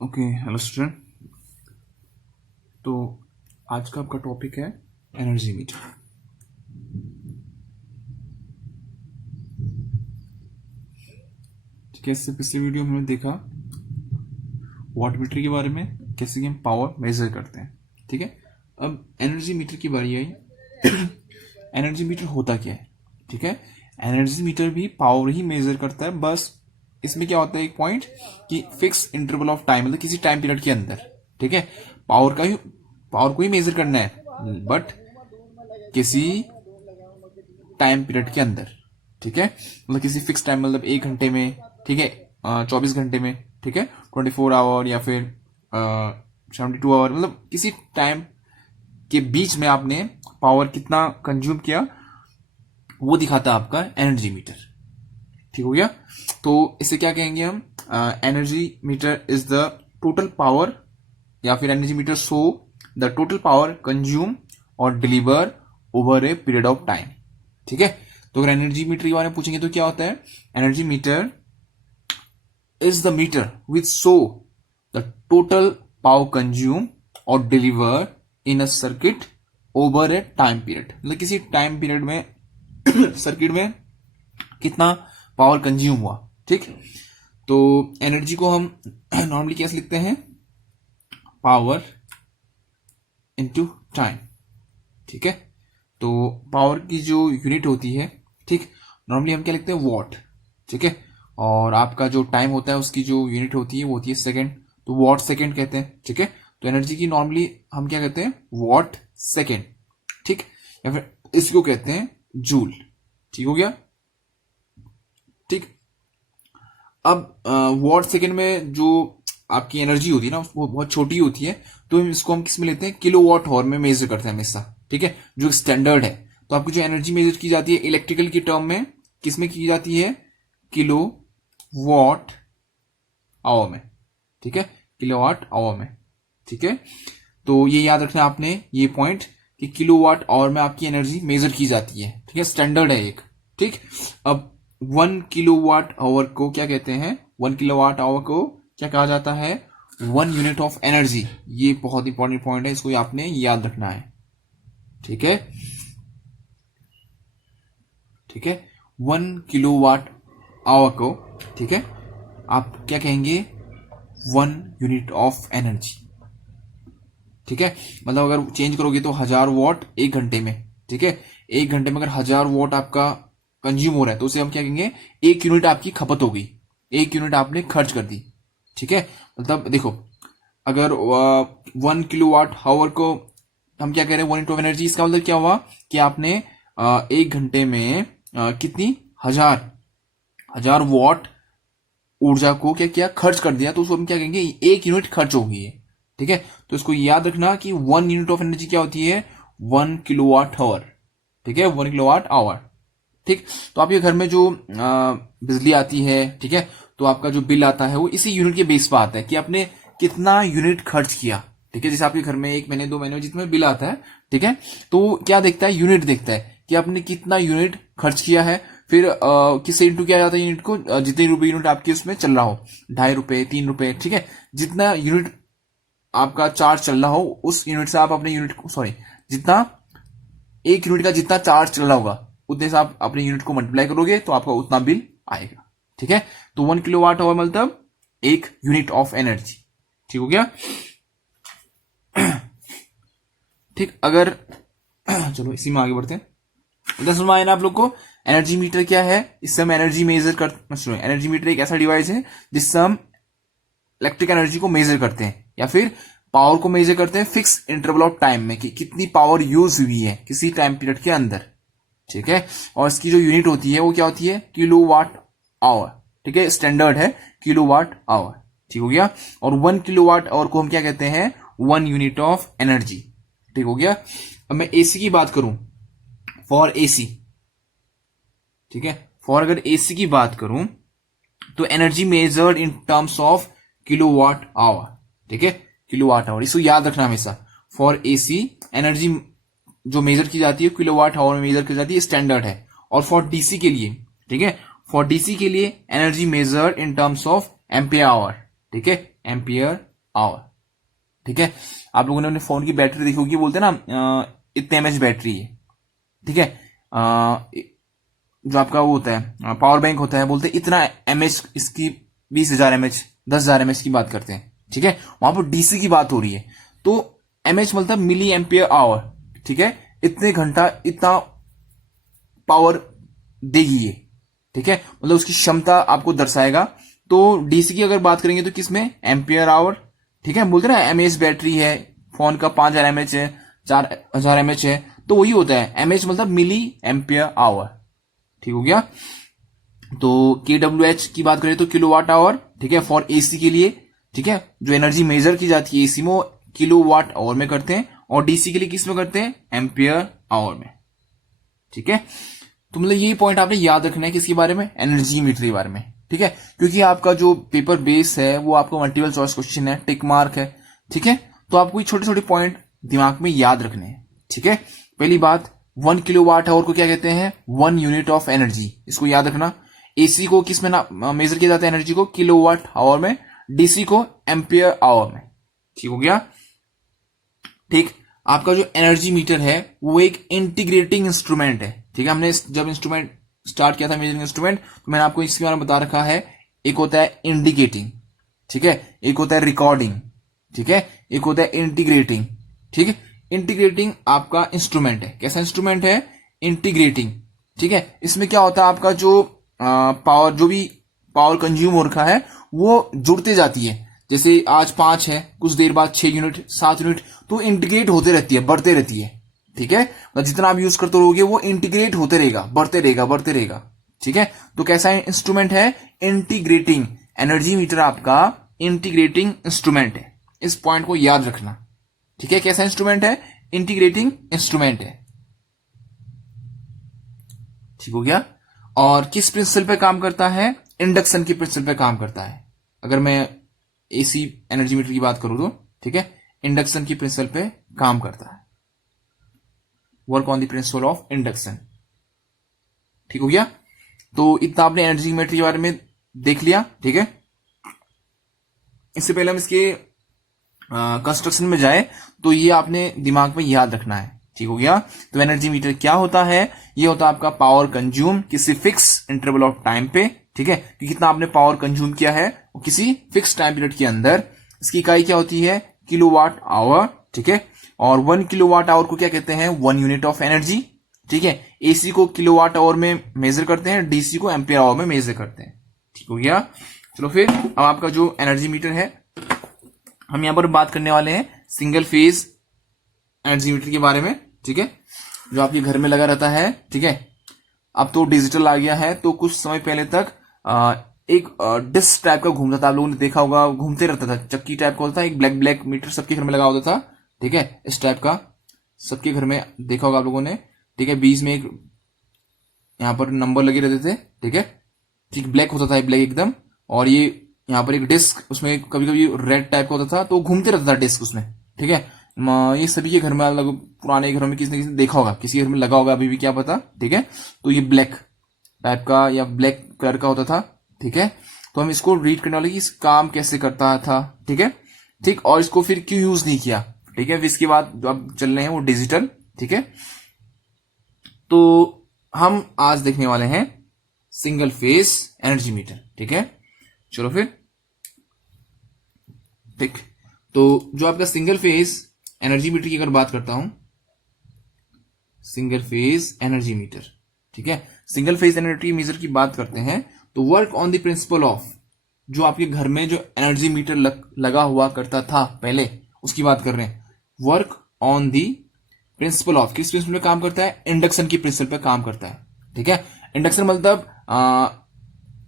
Okay, hello student. तो आज का आपका टॉपिक है एनर्जी मीटर। ठीक है, इससे पिछले वीडियो में हमने देखा वाट मीटर के बारे में, कैसे कि हम पावर मेजर करते हैं। ठीक है, अब एनर्जी मीटर की बारी आई। एनर्जी मीटर होता क्या है? ठीक है, एनर्जी मीटर भी पावर ही मेजर करता है, बस इसमें क्या होता है एक पॉइंट कि फिक्स इंटरवल ऑफ टाइम, मतलब किसी टाइम पीरियड के अंदर। ठीक है, पावर को ही मेजर करना है, बट किसी टाइम पीरियड के अंदर। ठीक है, मतलब किसी फिक्स टाइम, मतलब 1 घंटे में, ठीक है, 24 घंटे में, ठीक है, 24 आवर या फिर 72 आवर, मतलब किसी टाइम के बीच में आपने पावर कितना कंज्यूम किया वो दिखाता है आपका एनर्जी मीटर। ठीक हो गया? तो इसे क्या कहेंगे हम? Energy meter is the total power, या फिर energy meter show the total power consume और deliver over a period of time. ठीक है, तो अगर एनर्जी मीटर के बारे में पूछेंगे तो क्या होता है? Energy meter is the meter which show the total power consume और deliver in a circuit over a time period, मतलब किसी टाइम पीरियड में सर्किट में कितना पावर कंज्यूम हुआ। ठीक, तो एनर्जी को हम नॉर्मली कैसे लिखते हैं? Power into time. ठीक है, तो पावर की जो यूनिट होती है, ठीक, नॉर्मली हम क्या लिखते हैं? वॉट। ठीक है, और आपका जो टाइम होता है उसकी जो यूनिट होती है वो होती है सेकेंड, तो वॉट सेकेंड कहते हैं। ठीक है, तो एनर्जी की नॉर्मली हम क्या कहते हैं? Watt second. ठीक, या फिर इसको कहते हैं जूल। ठीक हो गया? ठीक, अब वॉट सेकेंड में जो आपकी एनर्जी होती है ना वो बहुत छोटी होती है, तो इसको हम किस में लेते हैं? किलो वॉट आवर में मेजर करते हैं हमेशा। ठीक है, जो स्टैंडर्ड है। तो आपकी जो एनर्जी मेजर की जाती है इलेक्ट्रिकल की टर्म में, किस में की जाती है? किलो वॉट आवर में। ठीक है, किलो वॉट आवर में। ठीक है, तो ये याद रखना आपने ये पॉइंट कि किलो वाट आवर में आपकी एनर्जी मेजर की जाती है। ठीक है, स्टैंडर्ड है एक। ठीक, अब 1 किलोवाट आवर को क्या कहते हैं? 1 किलोवाट आवर को क्या कहा जाता है? 1 यूनिट ऑफ एनर्जी। ये बहुत इंपॉर्टेंट पॉइंट है, इसको आपने याद रखना है। ठीक है, ठीक है, 1 किलोवाट आवर को, ठीक है, आप क्या कहेंगे? 1 यूनिट ऑफ एनर्जी। ठीक है, मतलब अगर चेंज करोगे तो 1000 वॉट 1 घंटे में। ठीक है, 1 घंटे में अगर 1000 वॉट आपका कंज्यूम हो रहा है तो उसे हम क्या कहेंगे? 1 यूनिट आपकी खपत हो गई, 1 यूनिट आपने खर्च कर दी। ठीक है, मतलब देखो, अगर 1 किलोवाट आवर को हम क्या कह रहे हैं? 1 यूनिट ऑफ एनर्जी, इसका मतलब क्या हुआ कि आपने 1 घंटे में कितनी? 1000 वॉट ऊर्जा को क्या किया? खर्च कर दिया, तो उसको हम क्या कहेंगे? 1 यूनिट खर्च हो गई है। ठीक है, तो इसको याद रखना कि 1 यूनिट ऑफ एनर्जी क्या होती है? 1 किलोवाट आवर। ठीक है, 1 किलोवाट आवर। ठीक, तो आपके घर में जो बिजली आती है, ठीक है, तो आपका जो बिल आता है वो इसी यूनिट के बेस पर आता है कि आपने कितना यूनिट खर्च किया। ठीक है, जैसे आपके घर में 1 महीने 2 महीने जितना बिल आता है, ठीक है, तो क्या देखता है? यूनिट देखता है कि आपने कितना यूनिट खर्च किया है। फिर किससे इंटू किया जाता है यूनिट को? जितने रुपए यूनिट आपके उसमें चल रहा हो, 2.5 रुपए 3 रुपए, ठीक है, जितना यूनिट आपका चार्ज चल रहा हो उस यूनिट से आप अपने यूनिट को, सॉरी, जितना 1 यूनिट का जितना चार्ज चल रहा होगा उतने से आप अपने यूनिट को मल्टीप्लाई करोगे तो आपका उतना बिल आएगा। ठीक है, तो 1 किलोवाट आवर मतलब 1 यूनिट ऑफ एनर्जी। ठीक हो गया? ठीक, अगर चलो इसी में आगे बढ़ते हैं। 10वां है ना आप लोग को, एनर्जी मीटर क्या है? इससे हम एनर्जी मेजर कर, एनर्जी मीटर एक ऐसा डिवाइस है जिससे हम इलेक्ट्रिक एनर्जी को मेजर करते हैं या फिर पावर को मेजर करते हैं फिक्स इंटरवल ऑफ टाइम में, कि कितनी पावर यूज हुई है किसी टाइम पीरियड के अंदर। ठीक है, और इसकी जो यूनिट होती है वो क्या होती है? Kilowatt hour. ठीक है, स्टैंडर्ड है किलोवाट आवर। ठीक हो गया? और 1 किलोवाट आवर को हम क्या कहते हैं? 1 यूनिट ऑफ एनर्जी। ठीक हो गया? अब मैं एसी की बात करूं, फॉर एसी, ठीक है, फॉर अगर एसी की बात करूं तो energy measured in terms of kilowatt hour. ठीक है, किलोवाट आवर, इसको याद रखना हमेशा। फॉर एसी एनर्जी जो मेजर की जाती है किलोवाट आवर में मेजर की जाती है, स्टैंडर्ड है। और फॉर डीसी के लिए, ठीक है, फॉर डीसी के लिए energy measured in terms of ampere hour. ठीक है, एम्पियर आवर। ठीक है, आप लोगों ने अपने फोन की बैटरी देखी होगी, बोलते हैं ना इतने एमएच बैटरी है। ठीक है, जो आपका वो होता है पावर बैंक होता है, बोलते हैं इतना एमएच इसकी, 20,000 एमएच, 10,000 एमएच की बात करते हैं। ठीक है, वहां पर डीसी की बात हो रही है, तो एमएच मतलब मिली एम्पियर आवर। ठीक है, इतने घंटा इतना पावर देगी ये। ठीक है, मतलब उसकी क्षमता आपको दर्शाएगा। तो डीसी की अगर बात करेंगे तो किसमें, एम्पियर आवर। ठीक है, बोलते ना एमएच बैटरी है, फोन का 5,000 एमएच है, 4,000 एमएच है, तो वही होता है एमएच मतलब मिली एम्पियर आवर। ठीक हो गया। तो KWH की बात करें तो किलोवाट आवर। ठीक है, फॉर एसी के लिए। ठीक है, जो एनर्जी मेजर की जाती है एसी में, किलोवाट आवर में करते हैं, और डीसी के लिए किस में करते हैं, एम्पियर आवर में। ठीक है, तो मतलब ये पॉइंट आपने याद रखना है किसके बारे में, एनर्जी मीटर के बारे में। ठीक है, क्योंकि आपका जो पेपर बेस है वो आपका मल्टीपल चॉइस क्वेश्चन है, टिक मार्क है। ठीक है, तो आपको ये छोटे छोटे पॉइंट दिमाग में याद रखने हैं। ठीक है, पहली बात, 1 किलोवाट आवर को क्या कहते हैं, 1 यूनिट ऑफ एनर्जी। इसको याद रखना। एसी को किस में ना मेजर किया जाता है, एनर्जी को किलोवाट आवर में, डीसी को एम्पियर आवर में। ठीक हो गया। ठीक, आपका जो एनर्जी मीटर है वो एक इंटीग्रेटिंग इंस्ट्रूमेंट है। ठीक है, हमने जब इंस्ट्रूमेंट स्टार्ट किया था, मेजरिंग इंस्ट्रूमेंट, तो मैंने आपको इसके बारे में बता रखा है। एक होता है इंडिकेटिंग, ठीक है, एक होता है रिकॉर्डिंग, ठीक है, एक होता है इंटीग्रेटिंग। ठीक है, इंटीग्रेटिंग आपका इंस्ट्रूमेंट है। कैसा इंस्ट्रूमेंट है, इंटीग्रेटिंग। ठीक है, इसमें क्या होता है, आपका जो पावर, जो भी पावर कंज्यूम हो रखा है वो जुड़ते जाती है। जैसे आज 5 है, कुछ देर बाद 6 यूनिट, 7 यूनिट, तो इंटीग्रेट होते रहती है, बढ़ते रहती है। ठीक है, तो जितना आप यूज करते रहोगे वो इंटीग्रेट होते रहेगा, बढ़ते रहेगा, बढ़ते रहेगा। ठीक है, तो कैसा इंस्ट्रूमेंट है, इंटीग्रेटिंग। एनर्जी मीटर आपका इंटीग्रेटिंग इंस्ट्रूमेंट है, इस पॉइंट को याद रखना। ठीक है, कैसा इंस्ट्रूमेंट है, इंटीग्रेटिंग इंस्ट्रूमेंट है। ठीक हो गया। और किस प्रिंसिपल पे काम करता है, इंडक्शन के प्रिंसिपल पे काम करता है। अगर मैं एसी एनर्जी मीटर की बात करूं तो, ठीक है, इंडक्शन की प्रिंसिपल पे काम करता है, work on the principle of induction. ठीक हो गया। तो इतना आपने एनर्जी मीटर के बारे में देख लिया। ठीक है, इससे पहले हम इसके कंस्ट्रक्शन में जाए तो ये आपने दिमाग में याद रखना है। ठीक हो गया। तो एनर्जी मीटर क्या होता है, ये होता है आपका पावर कंज्यूम किसी फिक्स इंटरवल ऑफ टाइम पे। ठीक है, कि कितना आपने पावर कंज्यूम किया है वो किसी फिक्स टाइम पीरियड के अंदर। इसकी इकाई क्या होती है, किलोवाट आवर। ठीक है, और 1 किलोवाट आवर को क्या कहते हैं, 1 यूनिट ऑफ एनर्जी। ठीक है, एसी को किलोवाट आवर में मेजर करते हैं, डीसी को एम्पियर आवर में मेजर करते हैं। ठीक हो गया। चलो फिर अब आपका जो एनर्जी मीटर है, हम यहां पर बात करने वाले हैं सिंगल फेज एनर्जी मीटर के बारे में। ठीक है, जो आपके घर में लगा रहता है। ठीक है, अब तो डिजिटल आ गया है, तो कुछ समय पहले तक एक डिस्क टाइप का घूमता था, आप लोगों ने देखा होगा, घूमते रहता था, चक्की टाइप का होता था, एक ब्लैक ब्लैक मीटर सबके घर में लगा होता था। ठीक है, इस टाइप का सबके घर में देखा होगा आप लोगों ने। ठीक है, बीच में एक यहाँ पर नंबर लगे रहते थे। ठीक है, ठीक ब्लैक होता था, ब्लैक एकदम, और ये यहाँ पर एक डिस्क, उसमें कभी कभी रेड टाइप का होता था, तो घूमते रहता था डिस्क उसमें। ठीक है, ये सभी के घर में अलग, पुराने घरों में किसी ने देखा होगा, किसी घर में लगा होगा, अभी भी क्या पता। ठीक है, तो ये ब्लैक टाइप का या ब्लैक कलर का होता था। ठीक है, तो हम इसको रीड करने वाले कि इस काम कैसे करता था। ठीक है, ठीक, और इसको फिर क्यों यूज नहीं किया। ठीक है, इसके बाद जो अब चल रहे हैं वो डिजिटल। ठीक है, तो हम आज देखने वाले हैं सिंगल फेज एनर्जी मीटर। ठीक है, चलो फिर। ठीक, तो जो आपका सिंगल फेज एनर्जी मीटर की अगर बात करता हूं, सिंगल फेज एनर्जी मीटर। ठीक है, सिंगल फेज एनर्जी मीटर की बात करते हैं तो work on the principle of, जो आपके घर में जो एनर्जी मीटर लगा हुआ करता था पहले, उसकी बात कर रहे हैं। Work on the principle of, किस प्रिंसिपल पे काम करता है, इंडक्शन की प्रिंसिपल पे काम करता है। ठीक है, इंडक्शन मतलब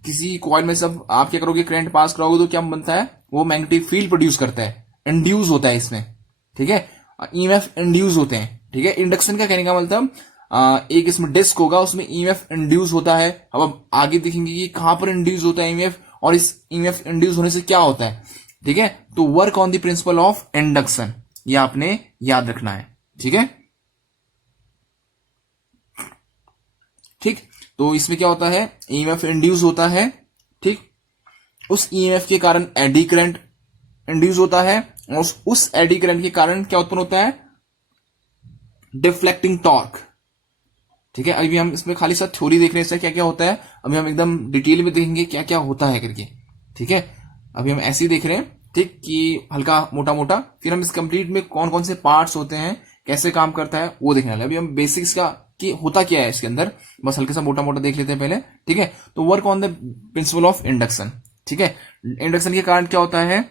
किसी कॉइल में सब आप क्या करोगे, करंट पास कराओगे तो क्या बनता है, वो मैग्नेटिक फील्ड प्रोड्यूस करता है, इंड्यूस होता है इसमें। ठीक है, ईएमएफ इंड्यूस होते हैं। ठीक है, इंडक्शन का कहने का मतलब एक इसमें डिस्क होगा, उसमें ईएमएफ इंड्यूस होता है। अब आगे देखेंगे कि कहां पर इंड्यूस होता है ईएमएफ, और इस ईएमएफ इंड्यूस होने से क्या होता है। ठीक है, तो work on the principle of induction, ये आपने याद रखना है। ठीक है, ठीक, तो इसमें क्या होता है, ईएमएफ इंड्यूस होता है। ठीक, उस ईएमएफ के कारण एडी करंट इंड्यूस होता है, और उस एडी करंट के कारण क्या उत्पन्न होता है, डिफ्लेक्टिंग टॉर्क। ठीक है, अभी हम इसमें खाली साथ थ्योरी देख रहे हैं इसका क्या क्या होता है, अभी हम एकदम डिटेल में देखेंगे क्या क्या होता है करके। ठीक है, अभी हम ऐसे ही देख रहे हैं, ठीक, कि हल्का मोटा मोटा, फिर हम इस कंप्लीट में कौन कौन से पार्ट्स होते हैं, कैसे काम करता है वो देखने वाले। अभी हम बेसिक्स का कि होता क्या है इसके अंदर बस हल्के सा मोटा मोटा देख लेते हैं पहले। ठीक है, तो work on the principle of induction. ठीक है, इंडक्शन के कारण क्या होता है,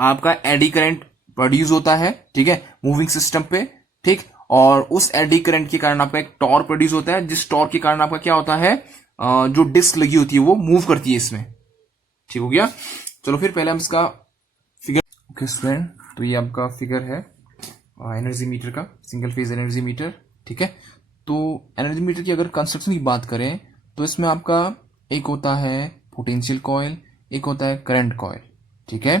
आपका एडी करंट प्रोड्यूस होता है, ठीक है, मूविंग सिस्टम पे। ठीक, और उस एडी करंट के कारण आपका एक टॉर्क प्रोड्यूस होता है, जिस टॉर्क के कारण आपका क्या होता है, जो डिस्क लगी होती है वो मूव करती है इसमें। ठीक हो गया, चलो फिर पहले हम इसका फिगर। ओके स्टूडेंट, तो ये आपका फिगर है एनर्जी मीटर का, सिंगल फेज एनर्जी मीटर। ठीक है, तो एनर्जी मीटर की अगर कंस्ट्रक्शन की बात करें तो इसमें आपका एक होता है पोटेंशियल कॉइल, एक होता है करंट कॉइल। ठीक है,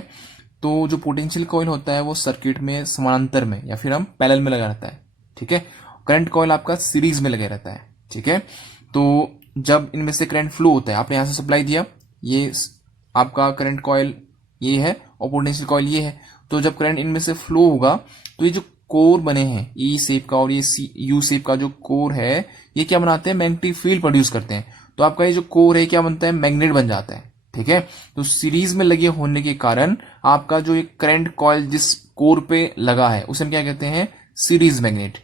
तो जो पोटेंशियल कॉइल होता है वो सर्किट में समानांतर में या फिर हम पैरेलल में लगा रहता है। ठीक है, करंट कॉइल आपका सीरीज में लगा रहता है। ठीक है, तो जब इनमें से करंट फ्लो होता है, आपने यहां से सप्लाई दिया, ये आपका करंट कॉइल ये है और पोटेंशियल कॉइल ये है, तो जब करंट इनमें से फ्लो होगा तो ये जो कोर बने हैं ई शेप का और ये यू शेप का जो कोर है, ये क्या बनाते हैं, मैग्नेटिक फील्ड प्रोड्यूस करते हैं। तो आपका ये जो कोर है क्या बनता है, मैग्नेट बन जाता है। ठीक है, तो सीरीज में लगे होने के कारण आपका जो एक करंट कॉइल जिस कोर पे लगा है उसे हम क्या कहते हैं, सीरीज मैग्नेट,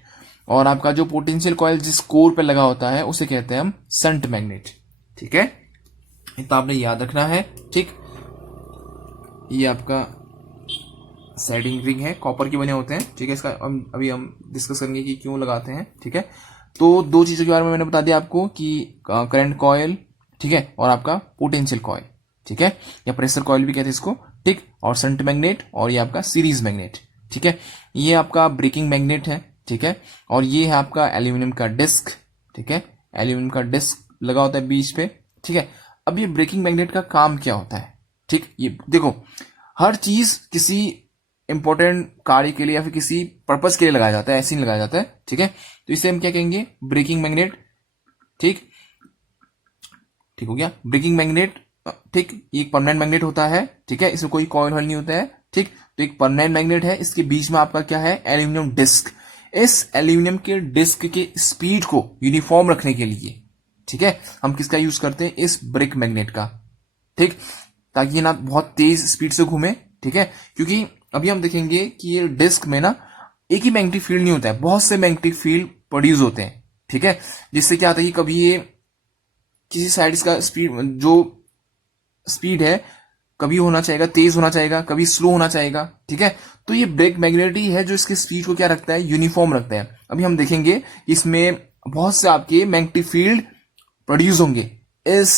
और आपका जो पोटेंशियल कॉइल जिस कोर पे लगा होता है उसे कहते हैं हम शंट मैग्नेट। ठीक है, इतना आपने याद रखना है। ठीक, ये आपका सेटिंग रिंग है, कॉपर के बने होते हैं। ठीक है, इसका अभी हम डिस्कस करेंगे कि क्यों लगाते हैं। ठीक है, तो दो चीजों के बारे में मैंने बता दिया आपको कि करंट कॉइल, ठीक है, और आपका पोटेंशियल कॉइल, ठीक है, या प्रेशर कॉइल भी कहते हैं इसको। ठीक, और शंट मैग्नेट, और ये आपका सीरीज मैग्नेट। ठीक है, ये आपका ब्रेकिंग मैग्नेट है। ठीक है, और ये है आपका एल्यूमिनियम का डिस्क। ठीक है, एल्यूमिनियम का डिस्क लगा होता है बीच पे। ठीक है, अब ये ब्रेकिंग मैग्नेट का काम क्या होता है। ठीक, ये देखो, हर चीज किसी इंपॉर्टेंट कार्य के लिए या फिर किसी पर्पस के लिए लगाया जाता है, ऐसे नहीं लगाया जाता है। ठीक है, तो इसे हम क्या कहेंगे, ब्रेकिंग मैग्नेट। ठीक, ठीक हो गया, ब्रेकिंग मैग्नेट। ठीक, ये एक परमानेंट मैग्नेट होता है। ठीक है, इसमें कोई कॉइल हॉल नहीं होता है। ठीक, तो एक परमानेंट मैग्नेट है, इसके बीच में आपका क्या है, एल्यूमिनियम डिस्क। इस एल्यूमिनियम के डिस्क के स्पीड को यूनिफॉर्म रखने के लिए, ठीक है, हम किसका यूज करते हैं, इस ब्रेक मैग्नेट का। ठीक, ताकि ये ना बहुत तेज स्पीड से घूमे। ठीक है, क्योंकि अभी हम देखेंगे कि ये डिस्क में ना एक ही मैग्नेटिक फील्ड नहीं होता है, बहुत से मैग्नेटिक फील्ड प्रोड्यूस होते हैं। ठीक है, जिससे क्या होता है कि कभी ये किसी साइड का स्पीड, जो स्पीड है, कभी होना चाहेगा तेज होना चाहेगा, कभी स्लो होना चाहेगा। ठीक है, तो ये ब्रेक मैग्नेट ही है जो इसके स्पीड को क्या रखता है, यूनिफॉर्म रखता है। अभी हम देखेंगे इसमें बहुत से आपके मैग्नेटिक फील्ड प्रोड्यूस होंगे इस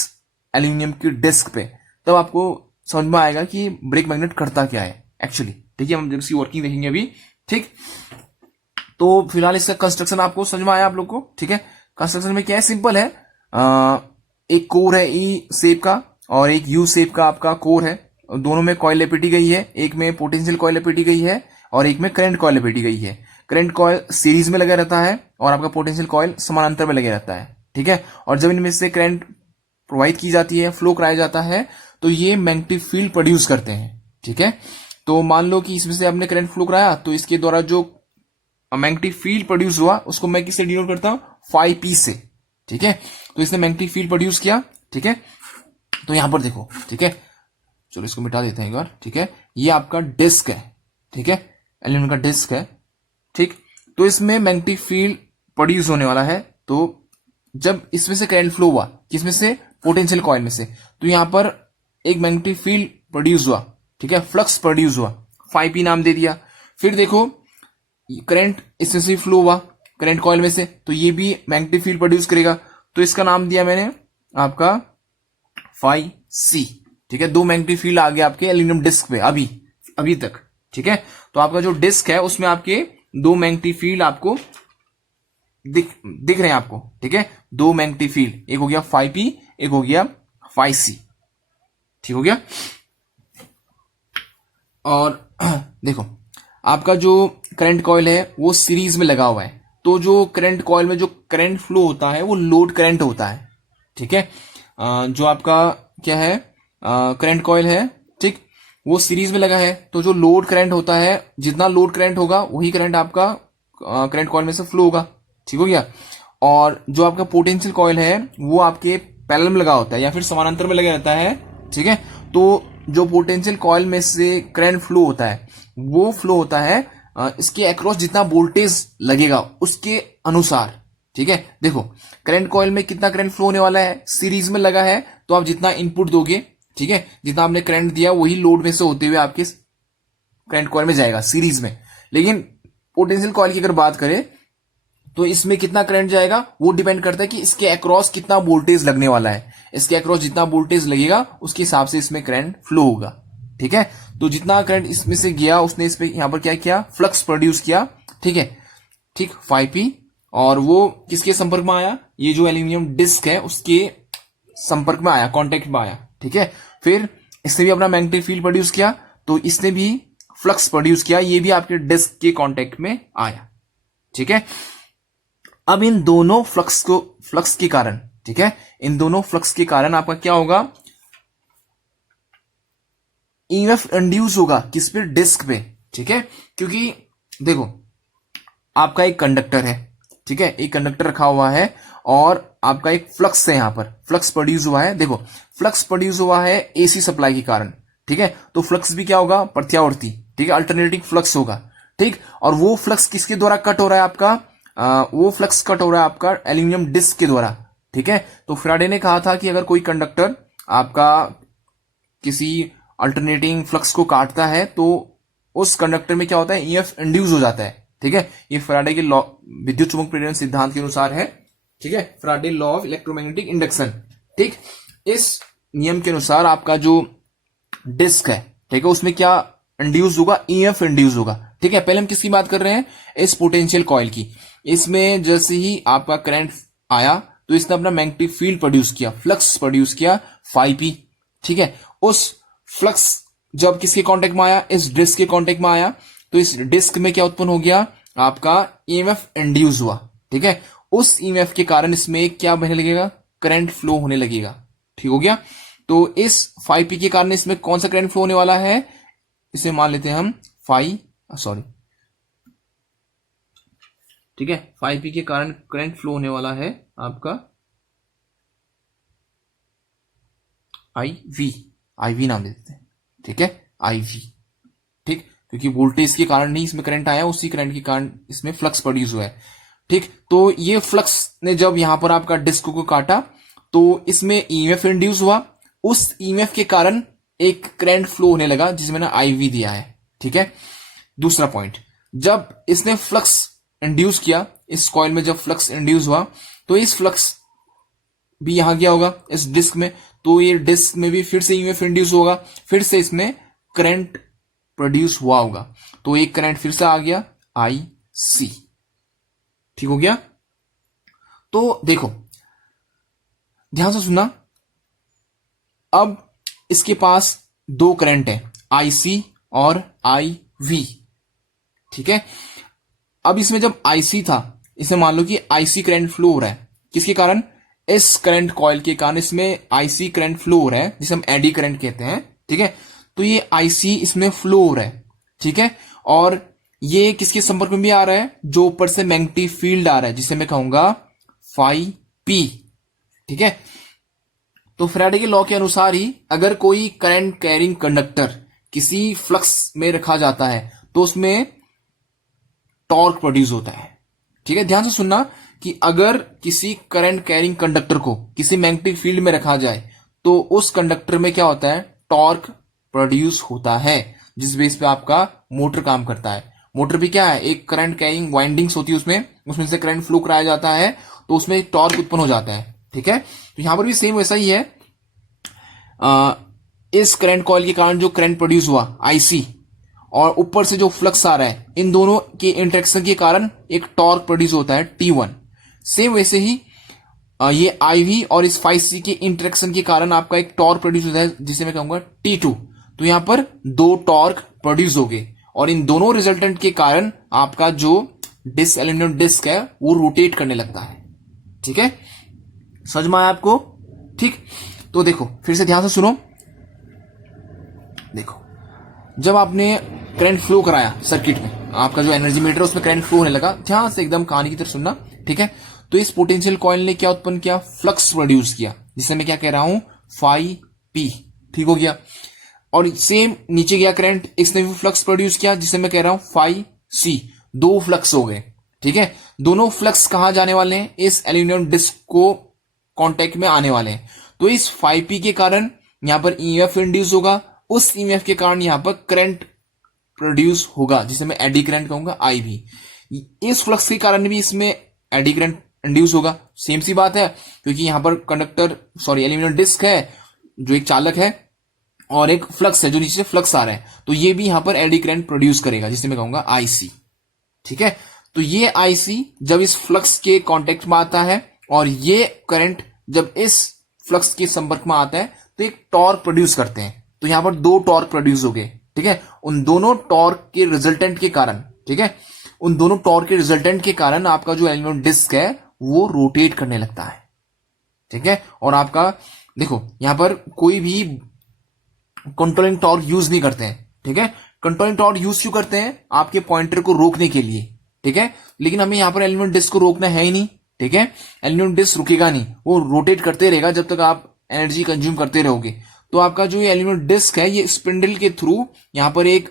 एल्यूमिनियम की डिस्क पे, तब आपको समझ में आएगा कि ब्रेक मैग्नेट करता क्या है एक्चुअली। ठीक है, हम जब इसकी वर्किंग देखेंगे अभी। ठीक, तो फिलहाल इसका कंस्ट्रक्शन आपको समझ में आया आप लोग को। ठीक है, कंस्ट्रक्शन में क्या है, सिंपल है, एक कोर है ई शेप का और एक यू शेप का आपका कोर है, दोनों में कॉइल लपेटी गई है, एक में पोटेंशियल कॉइल लपेटी गई है और एक में करंट कॉइल लपेटी गई है। करंट कॉइल सीरीज में लगा रहता है और आपका पोटेंशियल कॉइल समानांतर में लगा रहता है। ठीक है, और जब इनमें से करंट प्रोवाइड की जाती है, फ्लो कराया जाता है, तो ये मैग्नेटिक फील्ड प्रोड्यूस करते हैं। ठीक है, तो मान लो कि इसमें से आपने करंट फ्लो कराया, तो इसके द्वारा जो मैग्नेटिक फील्ड प्रोड्यूस हुआ उसको मैं किससे डिनोट करता हूं, फाई पी से। ठीक है, तो इसने मैग्नेटिक फील्ड प्रोड्यूस किया। ठीक है, तो यहां पर देखो। ठीक है, चलो इसको मिटा देते हैं एक बार। ठीक है, ये आपका डिस्क है। ठीक है, एल्यूमिनियम का डिस्क है। ठीक, तो इसमें मैग्नेटिक फील्ड प्रोड्यूस होने वाला है। तो जब इसमें से करंट फ्लो हुआ, किसमें से, पोटेंशियल कॉइल में से, तो यहां पर एक मैग्नेटिक फील्ड प्रोड्यूस हुआ। ठीक है, फ्लक्स प्रोड्यूस हुआ, फाई पी नाम दे दिया। फिर देखो करंट इसमें से फ्लो हुआ करंट कॉइल में से, तो ये भी मैग्नेटिक फील्ड प्रोड्यूस करेगा, तो इसका नाम दिया मैंने आपका फाई सी। ठीक है, दो मैग्नेटिक फील्ड आ गए आपके एल्यूमिनियम डिस्क पे अभी तक। ठीक है, तो आपका जो डिस्क है उसमें आपके दो मैग्नेटिक फील्ड आपको दिख रहे हैं आपको। ठीक है, दो मैग्नेटिक फील्ड, एक हो गया फाई पी, एक हो गया फाई सी। ठीक हो गया, और देखो आपका जो करंट कॉइल है वो सीरीज में लगा हुआ है, तो जो करंट कॉइल में जो करंट फ्लो होता है वो लोड करंट होता है। ठीक है, जो आपका क्या है, करंट कॉइल है, ठीक, वो सीरीज में लगा है, तो जो लोड करंट होता है, जितना लोड करंट होगा वही करंट आपका करंट कॉइल में से फ्लो होगा, ठीक हो गया। और जो आपका पोटेंशियल कॉइल है वो आपके पैरेलल में लगा होता है या फिर समानांतर में लगा रहता है, ठीक है। तो जो पोटेंशियल कॉइल में से करंट फ्लो होता है वो फ्लो होता है इसके अक्रॉस जितना वोल्टेज लगेगा उसके अनुसार, ठीक है। देखो करंट कॉइल में कितना करंट फ्लो होने वाला है, सीरीज में लगा है, तो आप जितना इनपुट दोगे, ठीक है, जितना आपने करंट दिया वही लोड में से होते हुए आपके करंट कॉइल में जाएगा सीरीज में। लेकिन पोटेंशियल कॉइल की अगर बात करें तो इसमें कितना करंट जाएगा वो डिपेंड करता है कि इसके अक्रॉस कितना वोल्टेज लगने वाला है। इसके अक्रॉस जितना वोल्टेज लगेगा उसके हिसाब से इसमें करंट फ्लो होगा, ठीक है। तो जितना करंट इसमें से गया उसने इस पे यहां पर क्या किया, फ्लक्स प्रोड्यूस किया, ठीक है, ठीक, 5P। और वो किसके संपर्क में आया, ये जो एल्यूमिनियम डिस्क है उसके संपर्क में आया, कॉन्टेक्ट में आया, ठीक है। फिर इसने भी अपना मैग्नेटिक फील्ड प्रोड्यूस किया, तो इसने भी फ्लक्स प्रोड्यूस किया, ये भी आपके डिस्क के कॉन्टेक्ट में आया, ठीक है। अब इन दोनों फ्लक्स के कारण, ठीक है, इन दोनों फ्लक्स के कारण आपका क्या होगा, ईएमएफ इंड्यूस होगा किस पे, डिस्क पे, ठीक है। क्योंकि देखो आपका एक कंडक्टर है, ठीक है, एक कंडक्टर रखा हुआ है और आपका एक फ्लक्स है, यहां पर फ्लक्स प्रोड्यूस हुआ है। देखो फ्लक्स प्रोड्यूस हुआ है एसी सप्लाई के कारण, ठीक है, तो फ्लक्स भी क्या होगा, प्रत्यावर्ती, ठीक है, अल्टरनेटिंग फ्लक्स होगा, ठीक। और वो फ्लक्स किसके द्वारा कट हो रहा है आपका, वो फ्लक्स कट हो रहा है आपका एल्यूमिनियम डिस्क के द्वारा, ठीक है। तो फ्राडे ने कहा था कि अगर कोई कंडक्टर आपका किसी अल्टरनेटिंग फ्लक्स को काटता है तो उस कंडक्टर में क्या होता है, ईएमएफ इंड्यूस हो जाता है, ठीक है। ये फ्राडे के लॉ, विद्युत चुंबक प्रेरण सिद्धांत के अनुसार है, ठीक है, फ्राडे लॉ ऑफ इलेक्ट्रोमैग्नेटिक इंडक्शन, ठीक। इस नियम के अनुसार आपका जो डिस्क है, ठीक है, उसमें क्या इंड्यूस होगा, ईएमएफ इंड्यूस होगा, ठीक है। पहले हम किसकी बात कर रहे हैं, इस पोटेंशियल कॉइल की। इसमें जैसे ही आपका करंट आया तो इसने अपना मैग्नेटिक फील्ड प्रोड्यूस किया, फ्लक्स प्रोड्यूस किया 5P, ठीक है। उस फ्लक्स जब किसके कांटेक्ट में आया, इस डिस्क के कांटेक्ट में आया, तो इस डिस्क में क्या उत्पन्न हो गया, आपका ईएमएफ इंड्यूस हुआ, ठीक है। उस ईएमएफ के कारण इसमें क्या बहने लगेगा, करंट फ्लो होने लगेगा, ठीक हो गया। तो इस 5P के कारण इसमें कौन सा करंट फ्लो होने वाला है, इसे मान लेते हैं हम ठीक है, 5P के कारण करंट फ्लो होने वाला है आपका IV नाम दे देते हैं, ठीक है, IV, ठीक, क्योंकि वोल्टेज के कारण नहीं इसमें करंट आया, उसी करंट के कारण इसमें फ्लक्स प्रोड्यूस हुआ है, ठीक। तो ये फ्लक्स ने जब यहां पर आपका डिस्क को काटा तो इसमें ईएमएफ इंड्यूस हुआ, उस ईएमएफ के कारण एक करंट फ्लो होने लगा जिसमें ना IV दिया है, ठीक है। दूसरा पॉइंट, जब इसने फ्लक्स इंड्यूस किया, इस कॉइल में जब फ्लक्स इंड्यूस हुआ तो इस फ्लक्स भी यहां गया होगा इस डिस्क में, तो ये डिस्क में भी फिर से ईएमएफ इंड्यूस होगा, फिर से इसमें करंट प्रोड्यूस हुआ होगा, तो एक करंट फिर से आ गया IC, ठीक हो गया। तो देखो ध्यान से सुनना, अब इसके पास दो करंट है, IC और IV, ठीक है। अब इसमें जब IC था, इसे मान लो कि IC करंट फ्लो हो रहा है, किसके कारण, इस करंट कॉइल के कारण इसमें IC करंट फ्लो हो रहा है, जिसे हम एडी करंट कहते हैं, ठीक है। तो ये IC इसमें फ्लो हो रहा है, ठीक है। और ये किसके संपर्क में भी आ रहा है, जो ऊपर से मैग्नेटिक फील्ड आ रहा है, जिसे मैं कहूंगा 5P, ठीक है। तो फ्राडे के लॉ के अनुसार ही अगर कोई करंट कैरिंग कंडक्टर किसी फ्लक्स में रखा जाता है तो उसमें टॉर्क प्रोड्यूस होता है, ठीक है। ध्यान से सुनना कि अगर किसी करंट कैरिंग कंडक्टर को किसी मैग्नेटिक फील्ड में रखा जाए तो उस कंडक्टर में क्या होता है, टॉर्क प्रोड्यूस होता है, जिस बेस पे आपका मोटर काम करता है। मोटर भी क्या है, एक करंट कैरिंग वाइंडिंग्स होती है, उसमें से करंट फ्लो कराया जाता है, तो उसमें एक टॉर्क उत्पन्न हो जाता है, ठीक है। तो यहां पर भी सेम वैसा ही है, इस करंट कॉइल के कारण जो करंट प्रोड्यूस हुआ IC और ऊपर से जो फ्लक्स आ रहा है, इन दोनों के इंटरेक्शन के कारण एक टॉर्क प्रोड्यूस होता है T1। सेम वैसे ही ये IV और इस 5C के इंटरेक्शन के कारण आपका एक टॉर्क प्रोड्यूस होता है, जिसे मैं कहूंगा T2। तो यहां पर दो टॉर्क प्रोड्यूस हो गए और इन दोनों रिजल्टेंट के कारण आपका जो डिस्क, एल्यूमिनियम डिस्क है, वो रोटेट करने लगता है, ठीक है। समझ में आया आपको, ठीक। तो देखो फिर से ध्यान से सुनो, देखो, जब आपने करंट फ्लो कराया सर्किट में, आपका जो एनर्जी मीटर उसमें करंट फ्लो होने लगा, ध्यान से एकदम कहानी की तरफ सुनना, ठीक है। तो इस पोटेंशियल कॉइल ने क्या उत्पन्न किया, फ्लक्स प्रोड्यूस किया, जिसे मैं क्या कह रहा हूं, फाई पी, ठीक हो गया। और सेम नीचे गया करंट, इसने भी फ्लक्स प्रोड्यूस किया, जिसे मैं कह रहा हूं फाई सी। दो फ्लक्स हो गए, ठीक है। दोनों फ्लक्स कहां जाने वाले हैं, इस एल्यूमिनियम डिस्क को कांटेक्ट में आने वाले हैं। तो इस फाई पी के कारण यहां पर ईएमएफ इंड्यूस होगा, उस ईएमएफ के कारण यहां पर करंट प्रोड्यूस होगा, जिसे मैं एडी करंट कहूंगा, आई भी। इस फ्लक्स के कारण भी इसमें एडी करंट इंड्यूस होगा, सेम सी बात है, क्योंकि यहां पर कंडक्टर एल्यूमिनियम डिस्क है जो एक चालक है, और एक फ्लक्स है जो नीचे से फ्लक्स आ रहा है, तो ये भी यहां पर एडी करंट प्रोड्यूस करेगा, जिसे मैं कहूंगा आईसी, ठीक है। तो ये आईसी जब इस फ्लक्स के कांटेक्ट में आता है, और ये करंट जब इस फ्लक्स के संपर्क में आता है, तो एक टॉर्क प्रोड्यूस करते हैं। तो यहां पर दो टॉर्क प्रोड्यूस हो गए, ठीक है। उन दोनों टॉर्क के रिजल्टेंट के कारण, ठीक है, उन दोनों टॉर्क के रिजल्टेंट के कारण आपका जो एल्यूमिनियम डिस्क है वो रोटेट करने लगता है, ठीक है। और आपका देखो, यहां पर कोई भी कंट्रोलिंग टॉर्क यूज नहीं करते हैं, ठीक है। कंट्रोलिंग टॉर्क यूज क्यों करते हैं, आपके पॉइंटर को रोकने के लिए, ठीक है। लेकिन हमें यहां पर एल्यूमिनियम डिस्क को रोकना है ही नहीं, ठीक है। एल्यूमिनियम डिस्क रुकेगा नहीं, वो रोटेट करते रहेगा जब तक आप एनर्जी कंज्यूम करते रहोगे। तो आपका जो ये एल्यूमिनियम डिस्क है, ये स्पिंडल के थ्रू यहां पर एक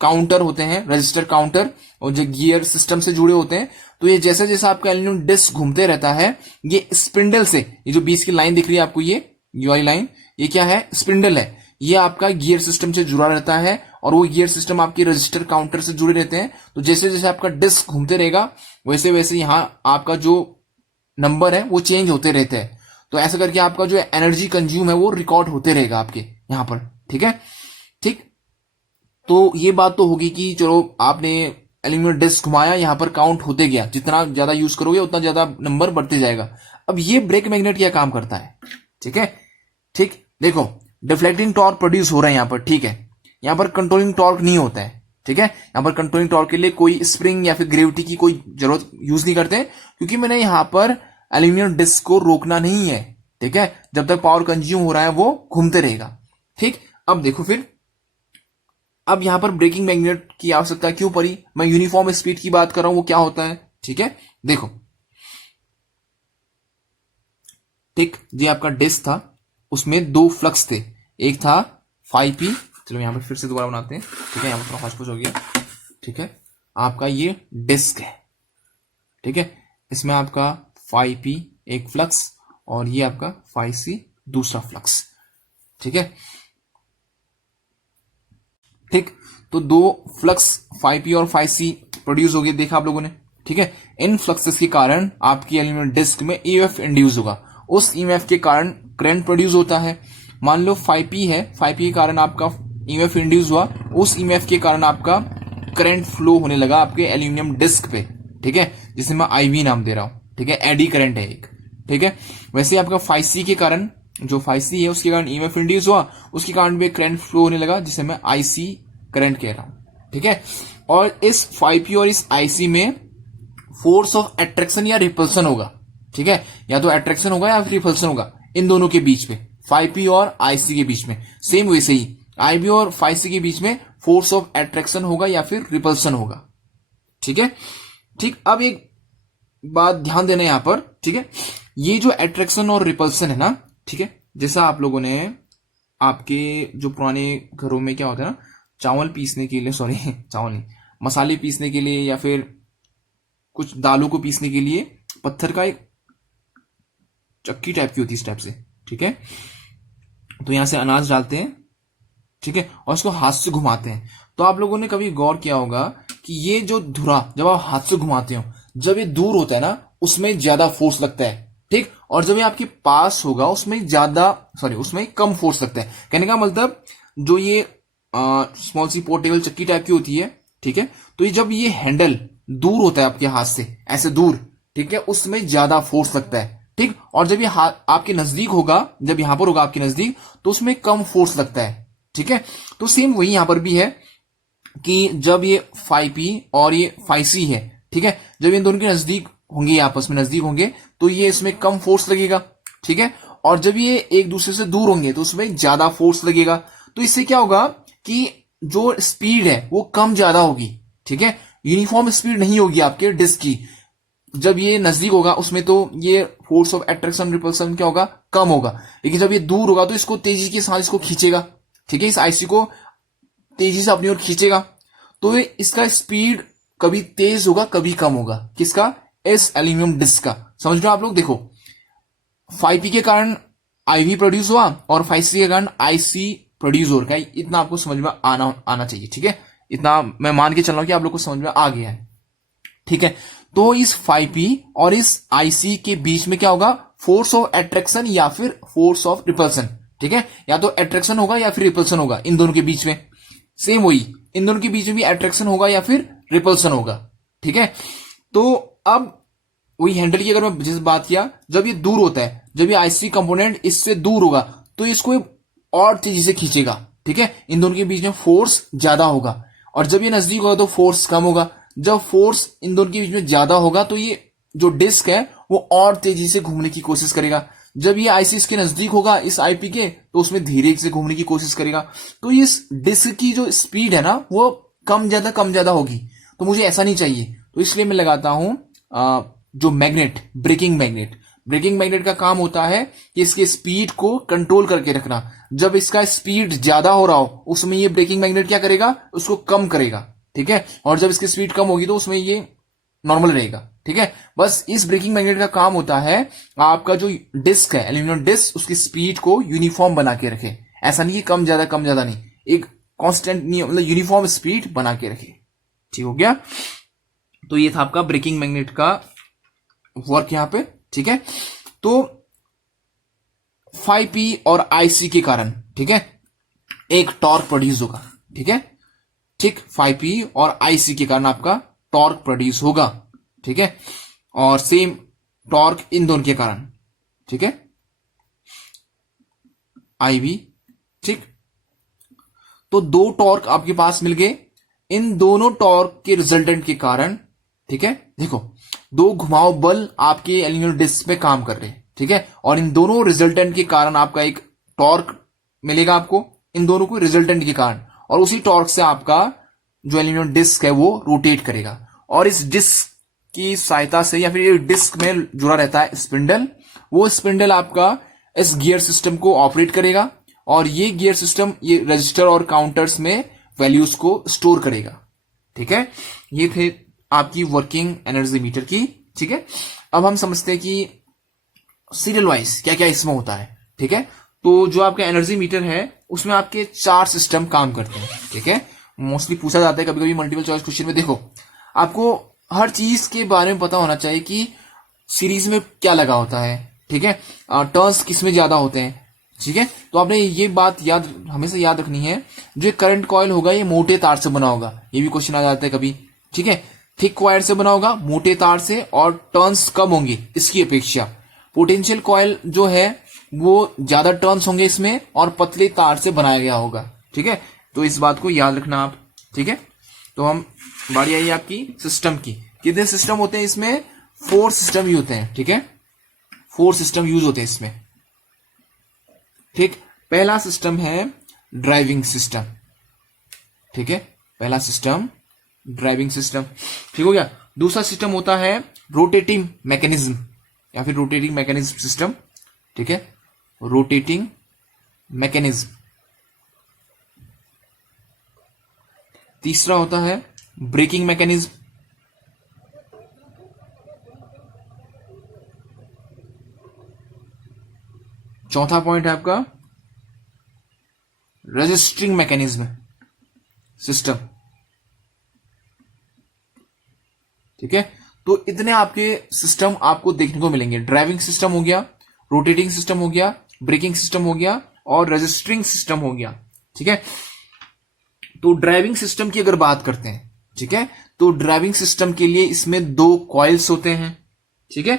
काउंटर होते हैं, रजिस्टर काउंटर, और जो गियर सिस्टम से जुड़े होते हैं। तो ये जैसे जैसे आपका एल्यूमिनियम डिस्क घूमते रहता है, ये स्पिंडल से, ये जो बीच की लाइन दिख रही है आपको, ये वाली लाइन, ये क्या है, स्पिंडल है। ये आपका गियर सिस्टम से जुड़ा रहता है, और वो गियर सिस्टम आपके रजिस्टर काउंटर से जुड़े रहते हैं। तो जैसे जैसे आपका डिस्क घूमते रहेगा, वैसे वैसे यहां आपका जो नंबर है वो चेंज होते रहते हैं। तो ऐसा करके आपका जो एनर्जी कंज्यूम है वो रिकॉर्ड होते रहेगा आपके यहां पर, ठीक है। ठीक, तो ये बात तो होगी कि चलो आपने एल्यूमिनियम डिस्क घुमाया, यहां पर काउंट होते गया, जितना ज्यादा यूज करोगे उतना ज्यादा नंबर बढ़ते जाएगा। अब ये ब्रेक मैग्नेट क्या काम करता है, ठीक है। ठीक, देखो, डिफ्लेक्टिंग टॉर्क प्रोड्यूस हो रहा है यहां पर, ठीक है। यहां पर कंट्रोलिंग टॉर्क नहीं होता है, ठीक है। यहां पर कंट्रोलिंग टॉर्क के लिए कोई स्प्रिंग या फिर ग्रेविटी की कोई जरूरत यूज नहीं करते, क्योंकि मैंने यहां पर एल्यूमिनियम डिस्क को रोकना नहीं है, ठीक है। जब तक पावर कंज्यूम हो रहा है वो घूमते रहेगा, ठीक। अब देखो फिर, अब यहां पर ब्रेकिंग मैग्नेट की आवश्यकता क्यों पड़ी, मैं यूनिफॉर्म स्पीड की बात कर रहा हूं, वो क्या होता है, ठीक है। देखो, ठीक, ये आपका डिस्क था, उसमें दो फ्लक्स थे, एक था फाइव पी, चलो यहां पर फिर से दोबारा बनाते हैं, ठीक है। यहां पर थोड़ा हौच-पौच हो गया, ठीक है। आपका ये डिस्क है, ठीक है। इसमें आपका फाइव पी एक फ्लक्स, और ये आपका फाइव सी दूसरा फ्लक्स, ठीक है। ठीक, तो दो फ्लक्स फाइव पी और फाइव सी प्रोड्यूस हो गए, देखा आप लोगों ने, ठीक है। इन फ्लक्सेस के कारण आपकी एल्यूमिनियम डिस्क में ईएमएफ इंड्यूस होगा, उस ईएमएफ के कारण करंट प्रोड्यूस होता है। मान लो 5P है, 5P के कारण आपका ईएमएफ इंड्यूस हुआ, उस ईएमएफ के कारण आपका करंट फ्लो होने लगा आपके एल्यूमिनियम डिस्क पे, ठीक है, जिसे मैं आईवी नाम दे रहा हूं, ठीक है। एडी करंट है एक, ठीक है। वैसे आपका 5C के कारण, जो 5C है उसके कारण ईएमएफ इंड्यूस हुआ, उसके कारण भी करंट फ्लो होने लगा, जिसे मैं आईसी करंट कह रहा हूं, ठीक है। और इस 5P और इस आईसी में फोर्स ऑफ अट्रैक्शन या रिपल्सन होगा, ठीक है। या तो अट्रैक्शन होगा या फिर रिपल्सन होगा इन दोनों के बीच में, 5P और आईसी के बीच में। सेम वैसे ही आईबी और 5C के बीच में फोर्स ऑफ अट्रैक्शन होगा या फिर रिपल्सन होगा, ठीक है। ठीक, अब एक बात ध्यान देना यहां पर, ठीक है। ये जो अट्रैक्शन और रिपल्सन है ना, ठीक है, जैसा आप लोगों ने आपके जो पुराने घरों में क्या होता है ना, चावल पीसने के लिए, सॉरी चावल नहीं, मसाले पीसने के लिए या फिर कुछ दालों को पीसने के लिए पत्थर का एक चक्की टाइप की होती है, इस टाइप से, ठीक है। तो यहां से अनाज डालते हैं, ठीक है, और उसको हाथ से घुमाते हैं। तो आप लोगों ने कभी गौर किया होगा कि ये जो धुरा जब आप हाथ से घुमाते हो, जब ये दूर होता है ना उसमें ज्यादा फोर्स लगता है, ठीक। और जब ये आपके पास होगा उसमें कम फोर्स लगता है। कहने का मतलब, जो ये स्मॉल सी पोर्टेबल चक्की टाइप की होती है, ठीक है, तो ये जब ये हैंडल दूर होता है आपके हाथ से, ऐसे दूर, ठीक है, उसमें ज्यादा फोर्स लगता है, ठीक। और जब ये हाथ आपके नजदीक होगा, जब यहां पर होगा आपके नजदीक, तो उसमें कम फोर्स लगता है, ठीक है। तो सेम वही यहां पर भी है कि जब ये 5P और ये 5C है, ठीक है, जब इन दोनों के नजदीक होंगे, आपस में नजदीक होंगे, तो ये इसमें कम फोर्स लगेगा, ठीक है। और जब ये एक दूसरे से दूर होंगे तो उसमें ज्यादा फोर्स लगेगा। तो इससे क्या होगा कि जो स्पीड है वो कम ज्यादा होगी, ठीक है, यूनिफॉर्म स्पीड नहीं होगी आपके डिस्क की। जब ये नजदीक होगा उसमें तो ये फोर्स ऑफ अट्रैक्शन रिपल्सन क्या होगा, कम होगा, लेकिन जब ये दूर होगा तो इसको तेजी के साथ इसको खींचेगा, ठीक है, इस आईसी को तेजी से अपनी ओर खींचेगा। तो इसका स्पीड कभी तेज होगा कभी कम होगा, किसका, इस एल्यूमिनियम डिस्क का। समझ रहे हो आप लोग, देखो 5P के कारण IV प्रोड्यूस हुआ और 5C के कारण IC प्रोड्यूस हो रहा है, इतना आपको समझ में आना चाहिए, ठीक है, इतना मैं मान के चल रहा हूं कि आप लोग को समझ में आ गया है, ठीक है। तो इस 5P और इस IC के बीच में क्या होगा, फोर्स ऑफ अट्रैक्शन या फिर फोर्स ऑफ रिपल्सन, ठीक है, या तो अट्रैक्शन होगा या फिर रिपल्सन होगा इन दोनों के बीच में। सेम वही, इन दोनों के बीच में भी अट्रैक्शन होगा या फिर रिपल्सन होगा, ठीक है। तो अब वही हैंडल की अगर मैं जिस बात किया, जब ये दूर होता है, जब ये आईसी कंपोनेंट इससे दूर होगा तो इसको और तेजी से खींचेगा, ठीक है, इन दोनों के बीच में फोर्स ज्यादा होगा। और जब ये नजदीक होगा तो फोर्स कम होगा। जब फोर्स इन दोनों के बीच में ज्यादा होगा तो ये जो डिस्क है वो और तेजी से घूमने की कोशिश करेगा। जब ये आईसी इसके नजदीक होगा इस आईपी के तो उसमें धीरे से घूमने की कोशिश करेगा। तो इस डिस्क की जो स्पीड है ना वो कम ज्यादा होगी। तो मुझे ऐसा नहीं चाहिए, तो इसलिए मैं लगाता हूं जो मैग्नेट, ब्रेकिंग मैग्नेट का काम होता है कि इसके स्पीड को कंट्रोल करके रखना। जब इसका स्पीड ज्यादा हो रहा हो उसमें ये ब्रेकिंग मैग्नेट क्या करेगा, उसको कम करेगा, ठीक है, और जब इसकी स्पीड कम होगी तो उसमें ये नॉर्मल रहेगा, ठीक है। बस इस ब्रेकिंग मैग्नेट का काम होता है आपका जो डिस्क है, एल्यूमिनियम डिस्क, उसकी स्पीड को यूनिफॉर्म बना के रखे। ऐसा नहीं कि कम ज्यादा नहीं, एक कांस्टेंट नहीं, मतलब यूनिफॉर्म स्पीड बना के रखे, ठीक हो गया। तो ये था आपका ब्रेकिंग मैग्नेट का वर्क यहां पे, ठीक है। तो 5P और IC के कारण, ठीक है, एक टॉर्क प्रोड्यूस होगा, ठीक है, ठीक, 5P और IC के कारण आपका टॉर्क प्रोड्यूस होगा, ठीक है, और सेम टॉर्क इन दोनों के कारण, ठीक है, IV, ठीक। तो दो टॉर्क आपके पास मिल गए। इन दोनों टॉर्क के रिजल्टेंट के कारण, ठीक है, देखो दो घुमाव बल आपके एल्यूमिनियम डिस्क पे काम कर रहे हैं, ठीक है, और इन दोनों रिजल्टेंट के कारण आपका एक टॉर्क मिलेगा आपको, इन दोनों को रिजल्टेंट के कारण, और उसी टॉर्क से आपका जो एल्यूमिनियम डिस्क है वो रोटेट करेगा। और इस डिस्क की सहायता से या फिर ये डिस्क में जुड़ा रहता है स्पिंडल, वो स्पिंडल आपका इस गियर सिस्टम को ऑपरेट करेगा और ये गियर सिस्टम ये रजिस्टर और काउंटर्स में वैल्यूज को स्टोर करेगा, ठीक है। ये थे आपकी वर्किंग एनर्जी मीटर की, ठीक है। अब हम समझते हैं कि सीरियल वाइज क्या क्या इसमें होता है, ठीक है। तो जो आपका एनर्जी मीटर है उसमें आपके 4 सिस्टम काम करते हैं, ठीक है। मोस्टली पूछा जाता है कभी कभी मल्टीपल चॉइस क्वेश्चन में। देखो आपको हर चीज के बारे में पता होना चाहिए कि सीरीज में क्या लगा होता है, ठीक है, टर्न्स किसमें ज्यादा होते हैं, ठीक है। तो आपने ये बात हमेशा याद रखनी है, जो करंट कॉइल होगा ये मोटे तार से बना होगा, ये भी क्वेश्चन आ जाता है कभी, ठीक है। थिक वायर से बना होगा, मोटे तार से, और टर्न्स कम होंगे इसकी अपेक्षा। पोटेंशियल कॉइल जो है वो ज्यादा टर्न्स होंगे इसमें और पतले तार से बनाया गया होगा, ठीक है। तो इस बात को याद रखना आप, ठीक है। तो हम बारी आई आपकी सिस्टम की। कितने सिस्टम होते हैं इसमें, 4 सिस्टम यूज होते हैं, ठीक है, 4 सिस्टम यूज होते हैं इसमें, ठीक। पहला सिस्टम है ड्राइविंग सिस्टम, ठीक है, पहला सिस्टम ड्राइविंग सिस्टम, ठीक हो गया। दूसरा सिस्टम होता है रोटेटिंग मैकेनिज्म या फिर रोटेटिंग मैकेनिज्म सिस्टम, ठीक है, रोटेटिंग मैकेनिज्म। तीसरा होता है ब्रेकिंग मैकेनिज्म, चौथा पॉइंट है आपका रजिस्टरिंग मैकेनिज्म सिस्टम, ठीक है। तो इतने आपके सिस्टम आपको देखने को मिलेंगे। ड्राइविंग सिस्टम हो गया, रोटेटिंग सिस्टम हो गया, ब्रेकिंग सिस्टम हो गया और रजिस्टरिंग सिस्टम हो गया, ठीक है। तो ड्राइविंग सिस्टम की अगर बात करते हैं, ठीक है, तो ड्राइविंग सिस्टम के लिए इसमें 2 कॉइल्स होते हैं, ठीक है।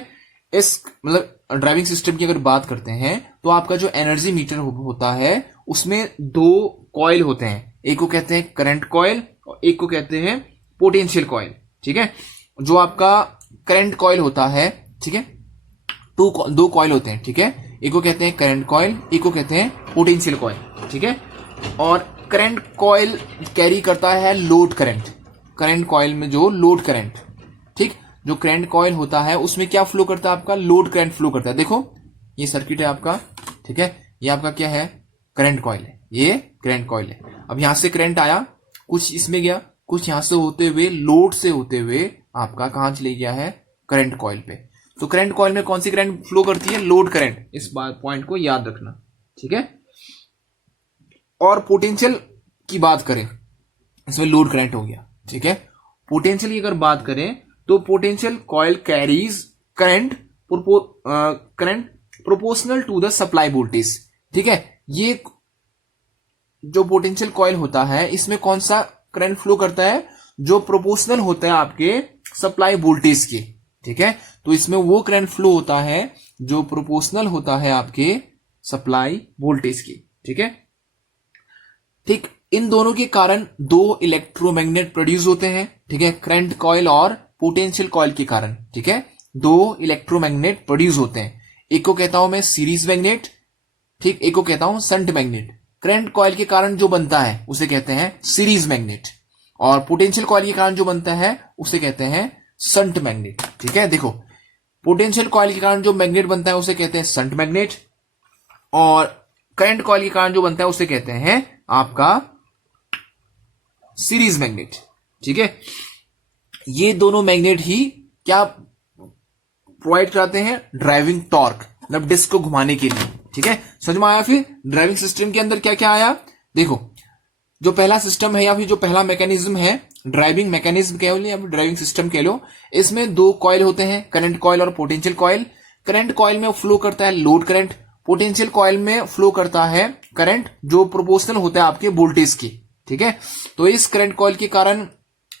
इस मतलब ड्राइविंग सिस्टम की अगर बात करते हैं तो आपका जो एनर्जी मीटर होता है उसमें 2 कॉइल होते हैं, एक को कहते हैं करंट कॉइल और एक को कहते हैं पोटेंशियल कॉइल, ठीक है। जो आपका करंट कॉइल होता है, ठीक है, 2 कॉइल होते हैं, ठीक है, एक को कहते हैं करंट कॉइल, एक को कहते हैं पोटेंशियल कॉइल, ठीक है। और करंट कॉइल कैरी करता है लोड करंट। करंट कॉइल में जो लोड करंट, ठीक, जो करंट कॉइल होता है उसमें क्या फ्लो करता है आपका, लोड करंट फ्लो करता है। देखो ये सर्किट है आपका, ठीक है, ये आपका क्या है, करंट कॉइल है, ये करंट कॉइल है। अब यहां से करंट आया, कुछ इसमें गया, कुछ यहां से होते हुए, लोड से होते हुए आपका कहां चले गया है, करंट कॉइल पे। तो करंट कॉइल में कौन सी करंट फ्लो करती है, लोड करंट। इस पॉइंट को याद रखना, ठीक है। और पोटेंशियल की बात करें, इसमें लोड करंट हो गया, ठीक है। पोटेंशियल की अगर बात करें तो potential coil carries current proportional to the supply voltage, ठीक है। ये जो पोटेंशियल कॉइल होता है इसमें कौन सा करंट फ्लो करता है, जो प्रोपोर्शनल होता है आपके सप्लाई वोल्टेज के, ठीक है। तो इसमें वो करंट फ्लो होता है जो प्रोपोर्शनल होता है आपके सप्लाई वोल्टेज की, ठीक है। ठीक, इन दोनों के कारण दो इलेक्ट्रोमैग्नेट प्रोड्यूस होते हैं, ठीक है, करंट कॉइल और पोटेंशियल कॉइल के कारण, ठीक है। दो इलेक्ट्रोमैग्नेट प्रोड्यूस होते हैं, एक को कहता हूं मैं सीरीज मैग्नेट, ठीक, एक को कहता हूं शंट मैग्नेट। करंट कॉइल के कारण जो बनता है उसे कहते हैं सीरीज मैग्नेट, और पोटेंशियल कॉइल के कारण जो बनता है उसे कहते हैं शंट मैग्नेट, ठीक है। देखो पोटेंशियल कॉइल के कारण जो मैग्नेट बनता है उसे कहते हैं शंट मैग्नेट, और करंट कॉइल के कारण जो बनता है उसे कहते हैं आपका सीरीज मैग्नेट, ठीक है। ये दोनों मैग्नेट ही क्या प्रोवाइड कराते हैं, ड्राइविंग टॉर्क, मतलब डिस्क को घुमाने के लिए, ठीक है। समझ में आया। फिर ड्राइविंग सिस्टम के अंदर क्या क्या आया, देखो जो पहला सिस्टम है या फिर जो पहला मैकेनिज्म है, ड्राइविंग मैकेनिज्म कह लो या फिर ड्राइविंग सिस्टम कह लो, इसमें दो कॉइल होते हैं, करंट कॉइल और पोटेंशियल कॉइल। करंट कॉइल में फ्लो करता है लोड करंट, पोटेंशियल कॉइल में फ्लो करता है करंट जो प्रोपोर्शनल होता है आपके वोल्टेज की, ठीक है। तो इस करंट कॉइल के कारण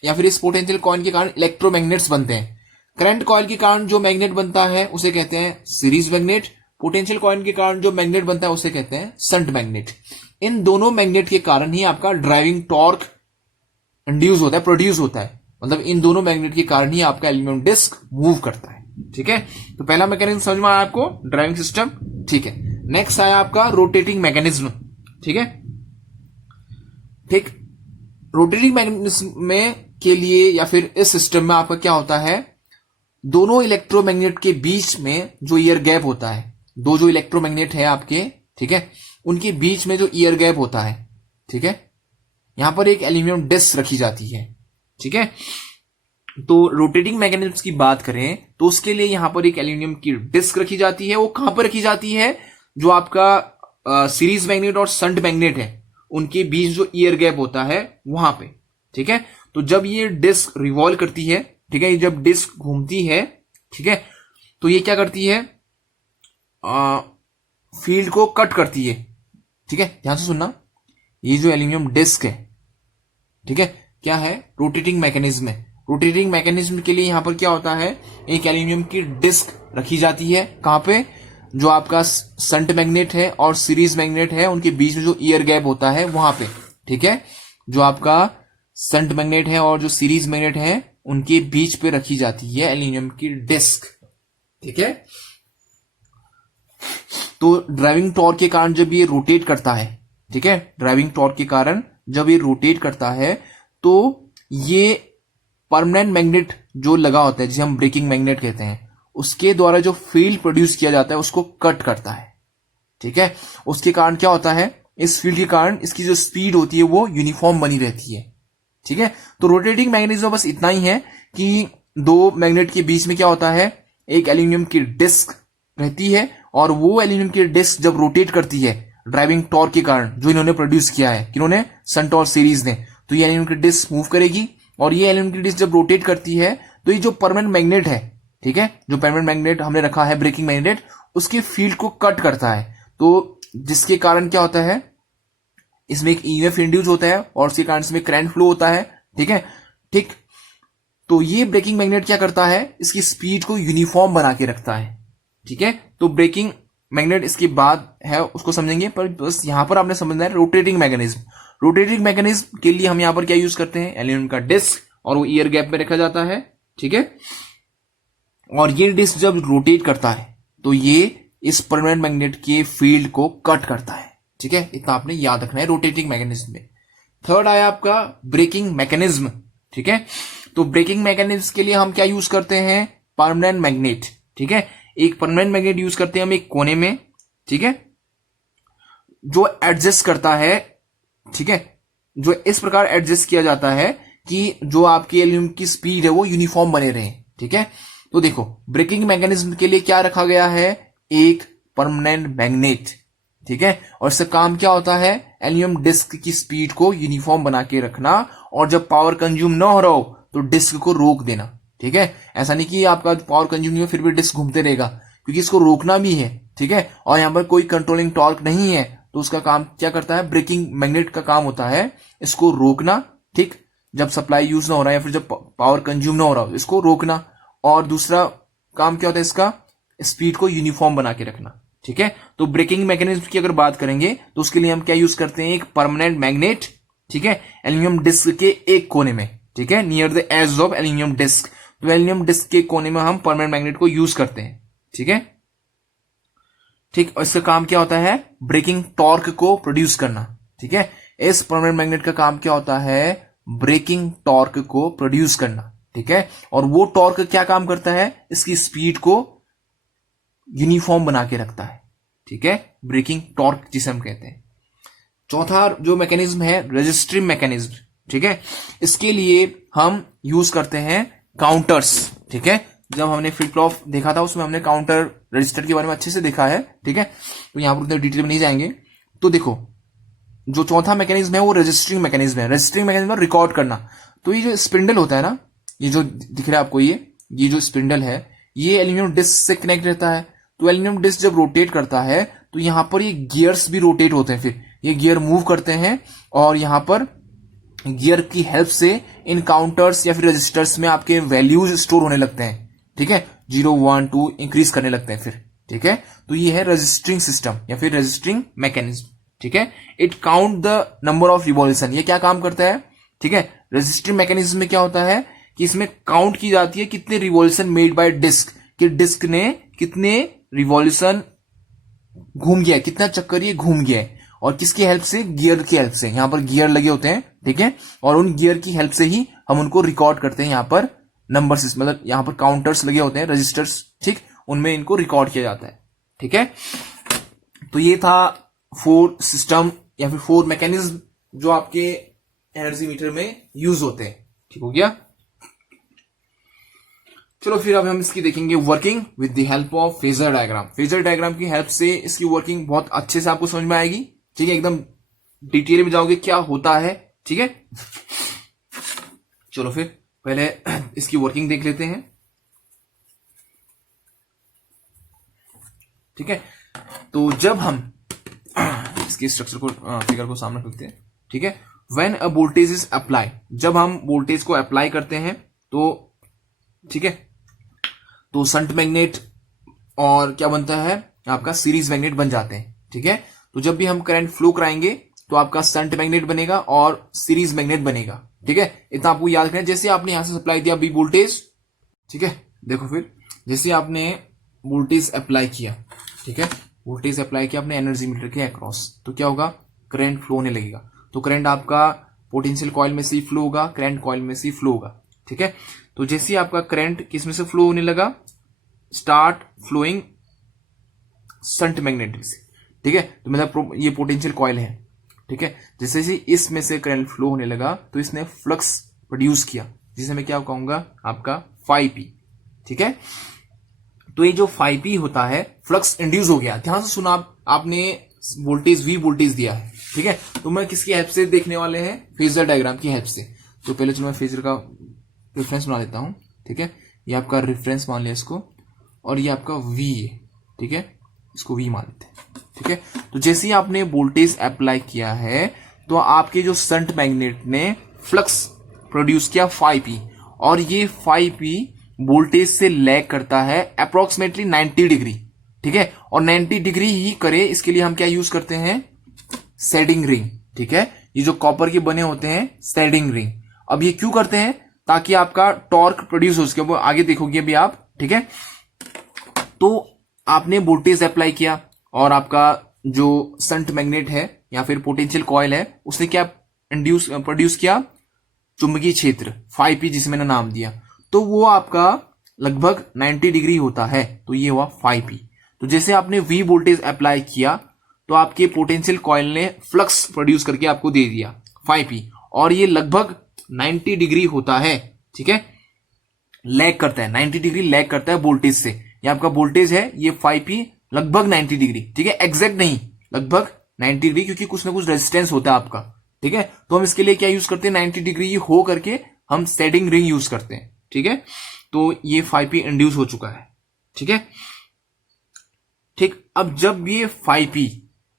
या फिर इस पोटेंशियल कॉइल के कारण इलेक्ट्रोमैग्नेट्स बनते हैं। करंट कॉइल के कारण जो मैग्नेट बनता है उसे कहते हैं सीरीज मैग्नेट, पोटेंशियल कॉइल के कारण जो मैग्नेट बनता है उसे कहते हैं शंट मैग्नेट। इन दोनों मैग्नेट के कारण ही आपका ड्राइविंग टॉर्क इंड्यूस होता है, प्रोड्यूस होता है, मतलब इन दोनों मैग्नेट के कारण ही आपका एल्यूमिनियम डिस्क मूव करता है, ठीक है। तो पहला मैकेनिज्म समझ में आया आपको, ड्राइविंग सिस्टम, ठीक है। नेक्स्ट आया आपका रोटेटिंग मैकेनिज्म, ठीक है। ठीक, रोटेटिंग मैकेनिज्म में के लिए या फिर इस सिस्टम में आपका क्या होता है, दोनों इलेक्ट्रोमैग्नेट के बीच में जो ईयर गैप होता है, दो जो इलेक्ट्रोमैग्नेट है आपके, ठीक है, उनके बीच में जो ईयर गैप होता है, ठीक है, यहां पर एक एल्यूमिनियम डिस्क रखी जाती है, ठीक है। तो रोटेटिंग मैकेनिज्म की बात करें तो उसके लिए यहां पर एक एल्यूमिनियम की डिस्क रखी जाती है। वो कहां पर रखी जाती है, जो आपका सीरीज मैग्नेट और शंट मैग्नेट है उनके बीच जो ईयर गैप होता है वहां पे, ठीक है। तो जब ये डिस्क रिवॉल्व करती है, ठीक है, जब डिस्क घूमती है, ठीक है, तो ये क्या करती है, फील्ड को कट करती है, ठीक है। ध्यान से सुनना, ये जो एल्यूमिनियम डिस्क है, ठीक है, क्या है, रोटेटिंग मैकेनिज्म है। रोटेटिंग मैकेनिज्म के लिए यहां पर क्या होता है, एक एल्यूमिनियम की डिस्क रखी जाती है, कहां पे, जो आपका शंट मैग्नेट है और सीरीज मैग्नेट है उनके बीच में जो ईयर गैप होता है वहां पे, ठीक है। जो आपका शंट मैग्नेट है और जो सीरीज मैग्नेट है उनके बीच पे रखी जाती है एल्यूमिनियम की डिस्क, ठीक है। तो ड्राइविंग टॉर्क के कारण जब ये रोटेट करता है, ठीक है, ड्राइविंग टॉर्क के कारण जब ये रोटेट करता है तो ये परमानेंट मैग्नेट जो लगा होता है जिसे हम ब्रेकिंग मैग्नेट कहते हैं, उसके द्वारा जो फील्ड प्रोड्यूस किया जाता है उसको कट करता है, ठीक है। उसके कारण क्या होता है, इस फील्ड के कारण इसकी जो स्पीड होती है वो यूनिफॉर्म बनी रहती है, ठीक है। तो रोटेटिंग मैग्नेटिज्म बस इतना ही है कि दो मैग्नेट के बीच में क्या होता है, एक एल्यूमिनियम की डिस्क रहती है, और वो एल्यूमिनियम की डिस्क जब रोटेट करती है ड्राइविंग टॉर्क के कारण जो इन्होंने प्रोड्यूस किया है, किन्होंने, शंट और सीरीज ने, तो ये एल्यूमिनियम की डिस्क मूव करेगी, और ये एल्यूमिनियम की डिस्क जब रोटेट करती है तो ये जो परमानेंट मैग्नेट है, ठीक है, जो परमानेंट मैग्नेट हमने रखा है ब्रेकिंग मैग्नेट, उसके फील्ड को कट करता है। तो जिसके कारण क्या होता है, इसमें एक ईएमएफ इंड्यूस होता है और उसके कारण इसमें करंट फ्लो होता है, ठीक है। ठीक, तो ये ब्रेकिंग मैग्नेट क्या करता है, इसकी स्पीड को यूनिफॉर्म बना के रखता है, ठीक है। तो ब्रेकिंग मैग्नेट इसके बाद है, उसको समझेंगे, पर बस यहां पर आपने समझना है रोटेटिंग मैकेनिज्म। रोटेटिंग मैकेनिज्म के लिए हम यहां पर क्या यूज करते हैं, एल्यूमिनियम का डिस्क, और वो ईयर गैप में रखा जाता है, ठीक है। और ये डिस्क जब रोटेट करता है तो ये इस परमानेंट मैग्नेट के फील्ड को कट करता है, ठीक है, इतना आपने याद रखना है रोटेटिंग मैकेनिज्म में। थर्ड आया आपका ब्रेकिंग मैकेनिज्म, ठीक है। तो ब्रेकिंग मैकेनिज्म के लिए हम क्या यूज करते हैं, परमानेंट मैग्नेट, ठीक है। एक परमानेंट मैग्नेट यूज करते हैं हम एक कोने में, ठीक है, जो एडजस्ट करता है, ठीक है, जो इस प्रकार एडजस्ट किया जाता है कि जो आपकी एल्यूमिनियम की स्पीड है वो यूनिफॉर्म बने रहे, ठीक है। तो देखो ब्रेकिंग मैकेनिज्म के लिए क्या रखा गया है, एक परमानेंट मैग्नेट, ठीक है। और इसका काम क्या होता है, एल्यूमिनियम डिस्क की स्पीड को यूनिफॉर्म बना के रखना, और जब पावर कंज्यूम ना हो रहा हो तो डिस्क को रोक देना, ठीक है। ऐसा नहीं कि आपका पावर कंज्यूम नहीं हो फिर भी डिस्क घूमते रहेगा, क्योंकि इसको रोकना भी है, ठीक है। और यहां पर कोई कंट्रोलिंग टॉर्क नहीं है, तो उसका काम क्या करता है, ब्रेकिंग मैग्नेट का काम होता है इसको रोकना, ठीक, जब सप्लाई यूज ना हो रहा है या फिर जब पावर कंज्यूम ना हो रहा हो इसको रोकना। और दूसरा काम क्या होता है इसका, स्पीड को यूनिफॉर्म बना के रखना, ठीक है। तो ब्रेकिंग मैकेनिज्म की अगर बात करेंगे तो उसके लिए हम क्या यूज करते हैं, एक परमानेंट मैग्नेट, ठीक है, एल्यूमिनियम डिस्क के एक कोने में, ठीक है, near the edge of aluminium disc. तो एल्यूमिनियम डिस्क के कोने में हम परमानेंट मैग्नेट को यूज करते हैं, ठीक है, ठीक। और इसका काम क्या होता है, ब्रेकिंग टॉर्क को प्रोड्यूस करना, ठीक है। इस परमानेंट मैग्नेट का काम क्या होता है, ब्रेकिंग टॉर्क को प्रोड्यूस करना, ठीक है। और वो टॉर्क क्या काम करता है, इसकी स्पीड को यूनिफॉर्म बना के रखता है, ठीक है, ब्रेकिंग टॉर्क जिसे हम कहते हैं। चौथा जो मैकेनिज्म है रजिस्टरिंग मैकेनिज्म, ठीक है। इसके लिए हम यूज करते हैं काउंटर्स, ठीक है। जब हमने फ्लिप फ्लॉप देखा था उसमें हमने काउंटर रजिस्टर के बारे में अच्छे से देखा है, ठीक है, तो यहां पर उतने डिटेल में नहीं जाएंगे। तो देखो जो चौथा मैकेनिज्म है वो रजिस्टरिंग मैकेनिज्म है। रजिस्टरिंग मैकेनिज्म में रिकॉर्ड करना। तो ये जो स्पिंडल होता है ना, ये जो दिख रहा है आपको, ये जो स्पिंडल है ये एल्यूमिनियम डिस्क से कनेक्ट रहता है। तो एल्यूमिनियम डिस्क जब रोटेट करता है तो यहां पर ये गियर्स भी रोटेट होते हैं, फिर ये गियर मूव करते हैं और यहां पर गियर की हेल्प से इन काउंटर्स या फिर रजिस्टर्स में आपके वैल्यूज स्टोर होने लगते हैं, ठीक है, 0 1 2 इंक्रीज करने लगते हैं फिर, ठीक है। तो ये है रजिस्टरिंग सिस्टम या फिर रजिस्टरिंग मैकेनिज्म, ठीक है। It count the number of revolution, ये क्या काम करता है, ठीक है। रजिस्टरिंग मैकेनिज्म में क्या होता है कि इसमें काउंट की जाती है कितने रिवॉल्यूशन मेड बाय डिस्क, कि डिस्क ने कितने रिवॉल्यूशन घूम गया है, कितना चक्कर ये घूम गया है, और किसकी हेल्प से, गियर की हेल्प से। यहां पर गियर लगे होते हैं, ठीक है, और उन गियर की हेल्प से ही हम उनको रिकॉर्ड करते हैं। यहां पर नंबर्स, मतलब यहां पर काउंटर्स लगे होते हैं, रजिस्टर्स, ठीक, उनमें इनको रिकॉर्ड किया जाता है, ठीक है। तो ये था 4 सिस्टम या फिर 4 मैकेनिज्म जो आपके एनर्जी मीटर में यूज होते हैं, ठीक हो गया। चलो फिर अब हम इसकी देखेंगे working with the help of phasor diagram. Phasor diagram की हेल्प से इसकी वर्किंग बहुत अच्छे से आपको समझ में आएगी, ठीक है, एकदम डिटेल में जाओगे क्या होता है, ठीक है। चलो फिर पहले इसकी वर्किंग देख लेते हैं, ठीक है। तो जब हम इसके स्ट्रक्चर को, फिगर को सामने रखते हैं, ठीक है। When a voltage is apply, जब हम वोल्टेज को अप्लाई करते हैं तो, ठीक है, तो शंट मैग्नेट और क्या बनता है आपका सीरीज मैग्नेट बन जाते हैं, ठीक है। तो जब भी हम करंट फ्लो कराएंगे तो आपका शंट मैग्नेट बनेगा और सीरीज मैग्नेट बनेगा, ठीक है। इतना आपको याद रखना है। जैसे आपने यहां से सप्लाई दिया बी वोल्टेज, ठीक है, देखो फिर जैसे आपने वोल्टेज अप्लाई किया, ठीक है, वोल्टेज अप्लाई किया अपने एनर्जी मीटर के अक्रॉस, तो क्या होगा, करंट फ्लो होने लगेगा। तो करंट आपका पोटेंशियल कॉइल में से ही फ्लो होगा, करंट कॉइल में से ही फ्लो होगा, ठीक है। तो जैसे ही आपका करंट किस में से फ्लो होने लगा, स्टार्ट फ्लोइंग शंट मैग्नेट से, ठीक है। तो मतलब ये पोटेंशियल कॉइल है, ठीक है। जैसे ही इसमें से करंट फ्लो होने लगा तो इसने फ्लक्स प्रोड्यूस किया, जिसे मैं क्या कहूंगा, आपका phi p, ठीक है। तो ये जो phi p होता है, फ्लक्स इंड्यूस हो गया। ध्यान से सुना, आपने वोल्टेज v वोल्टेज दिया है, ठीक है। तो मैं किसकी हेल्प से देखने वाले हैं, फेजर डायग्राम की हेल्प से। तो पहले चलो मैं फेजर का रेफरेंस बना देता हूं, ठीक है। ये आपका रेफरेंस मान लिया इसको, और ये आपका v है, ठीक है, इसको v मान लेते हैं, ठीक है। तो जैसे ही आपने वोल्टेज अप्लाई किया है तो आपके जो शंट मैग्नेट ने फ्लक्स प्रोड्यूस किया phi p, और ये phi p वोल्टेज से लैग करता है अप्रोक्सीमेटली 90 डिग्री, ठीक है। और 90 डिग्री ही करे इसके लिए हम क्या यूज करते हैं, सेडिंग रिंग, ठीक है। ये जो कॉपर के बने होते हैं सेडिंग रिंग। अब ये क्यों करते हैं, ताकि आपका टॉर्क प्रोड्यूस हो सके, वो आगे देखोगे अभी आप, ठीक है। तो आपने वोल्टेज अप्लाई किया और आपका जो संट मैग्नेट है या फिर पोटेंशियल कॉइल है उसने क्या प्रोड्यूस किया, चुंबकीय क्षेत्र 5P जिसे मैंने नाम दिया, तो वो आपका लगभग 90 डिग्री होता है, तो ये हुआ 5P। तो जैसे आपने V वोल्टेज अप्लाई किया तो आपके पोटेंशियल कॉइल ने फ्लक्स प्रोड्यूस करके आपको दे दिया 5P, और ये लगभग 90 डिग्री होता है, ठीक है, लैग करता है, 90 डिग्री लैग करता है वोल्टेज से। ये आपका वोल्टेज है ये 5P लगभग 90 डिग्री, ठीक है, एग्जैक्ट नहीं, लगभग 90 डिग्री, क्योंकि कुछ ना कुछ रेजिस्टेंस होता है आपका, ठीक है। तो हम इसके लिए क्या यूज करते हैं, 90 डिग्री हो करके हम सेटिंग रिंग यूज करते हैं, ठीक है। तो ये 5P इंड्यूस हो चुका है, ठीक है, ठीक। अब जब ये 5P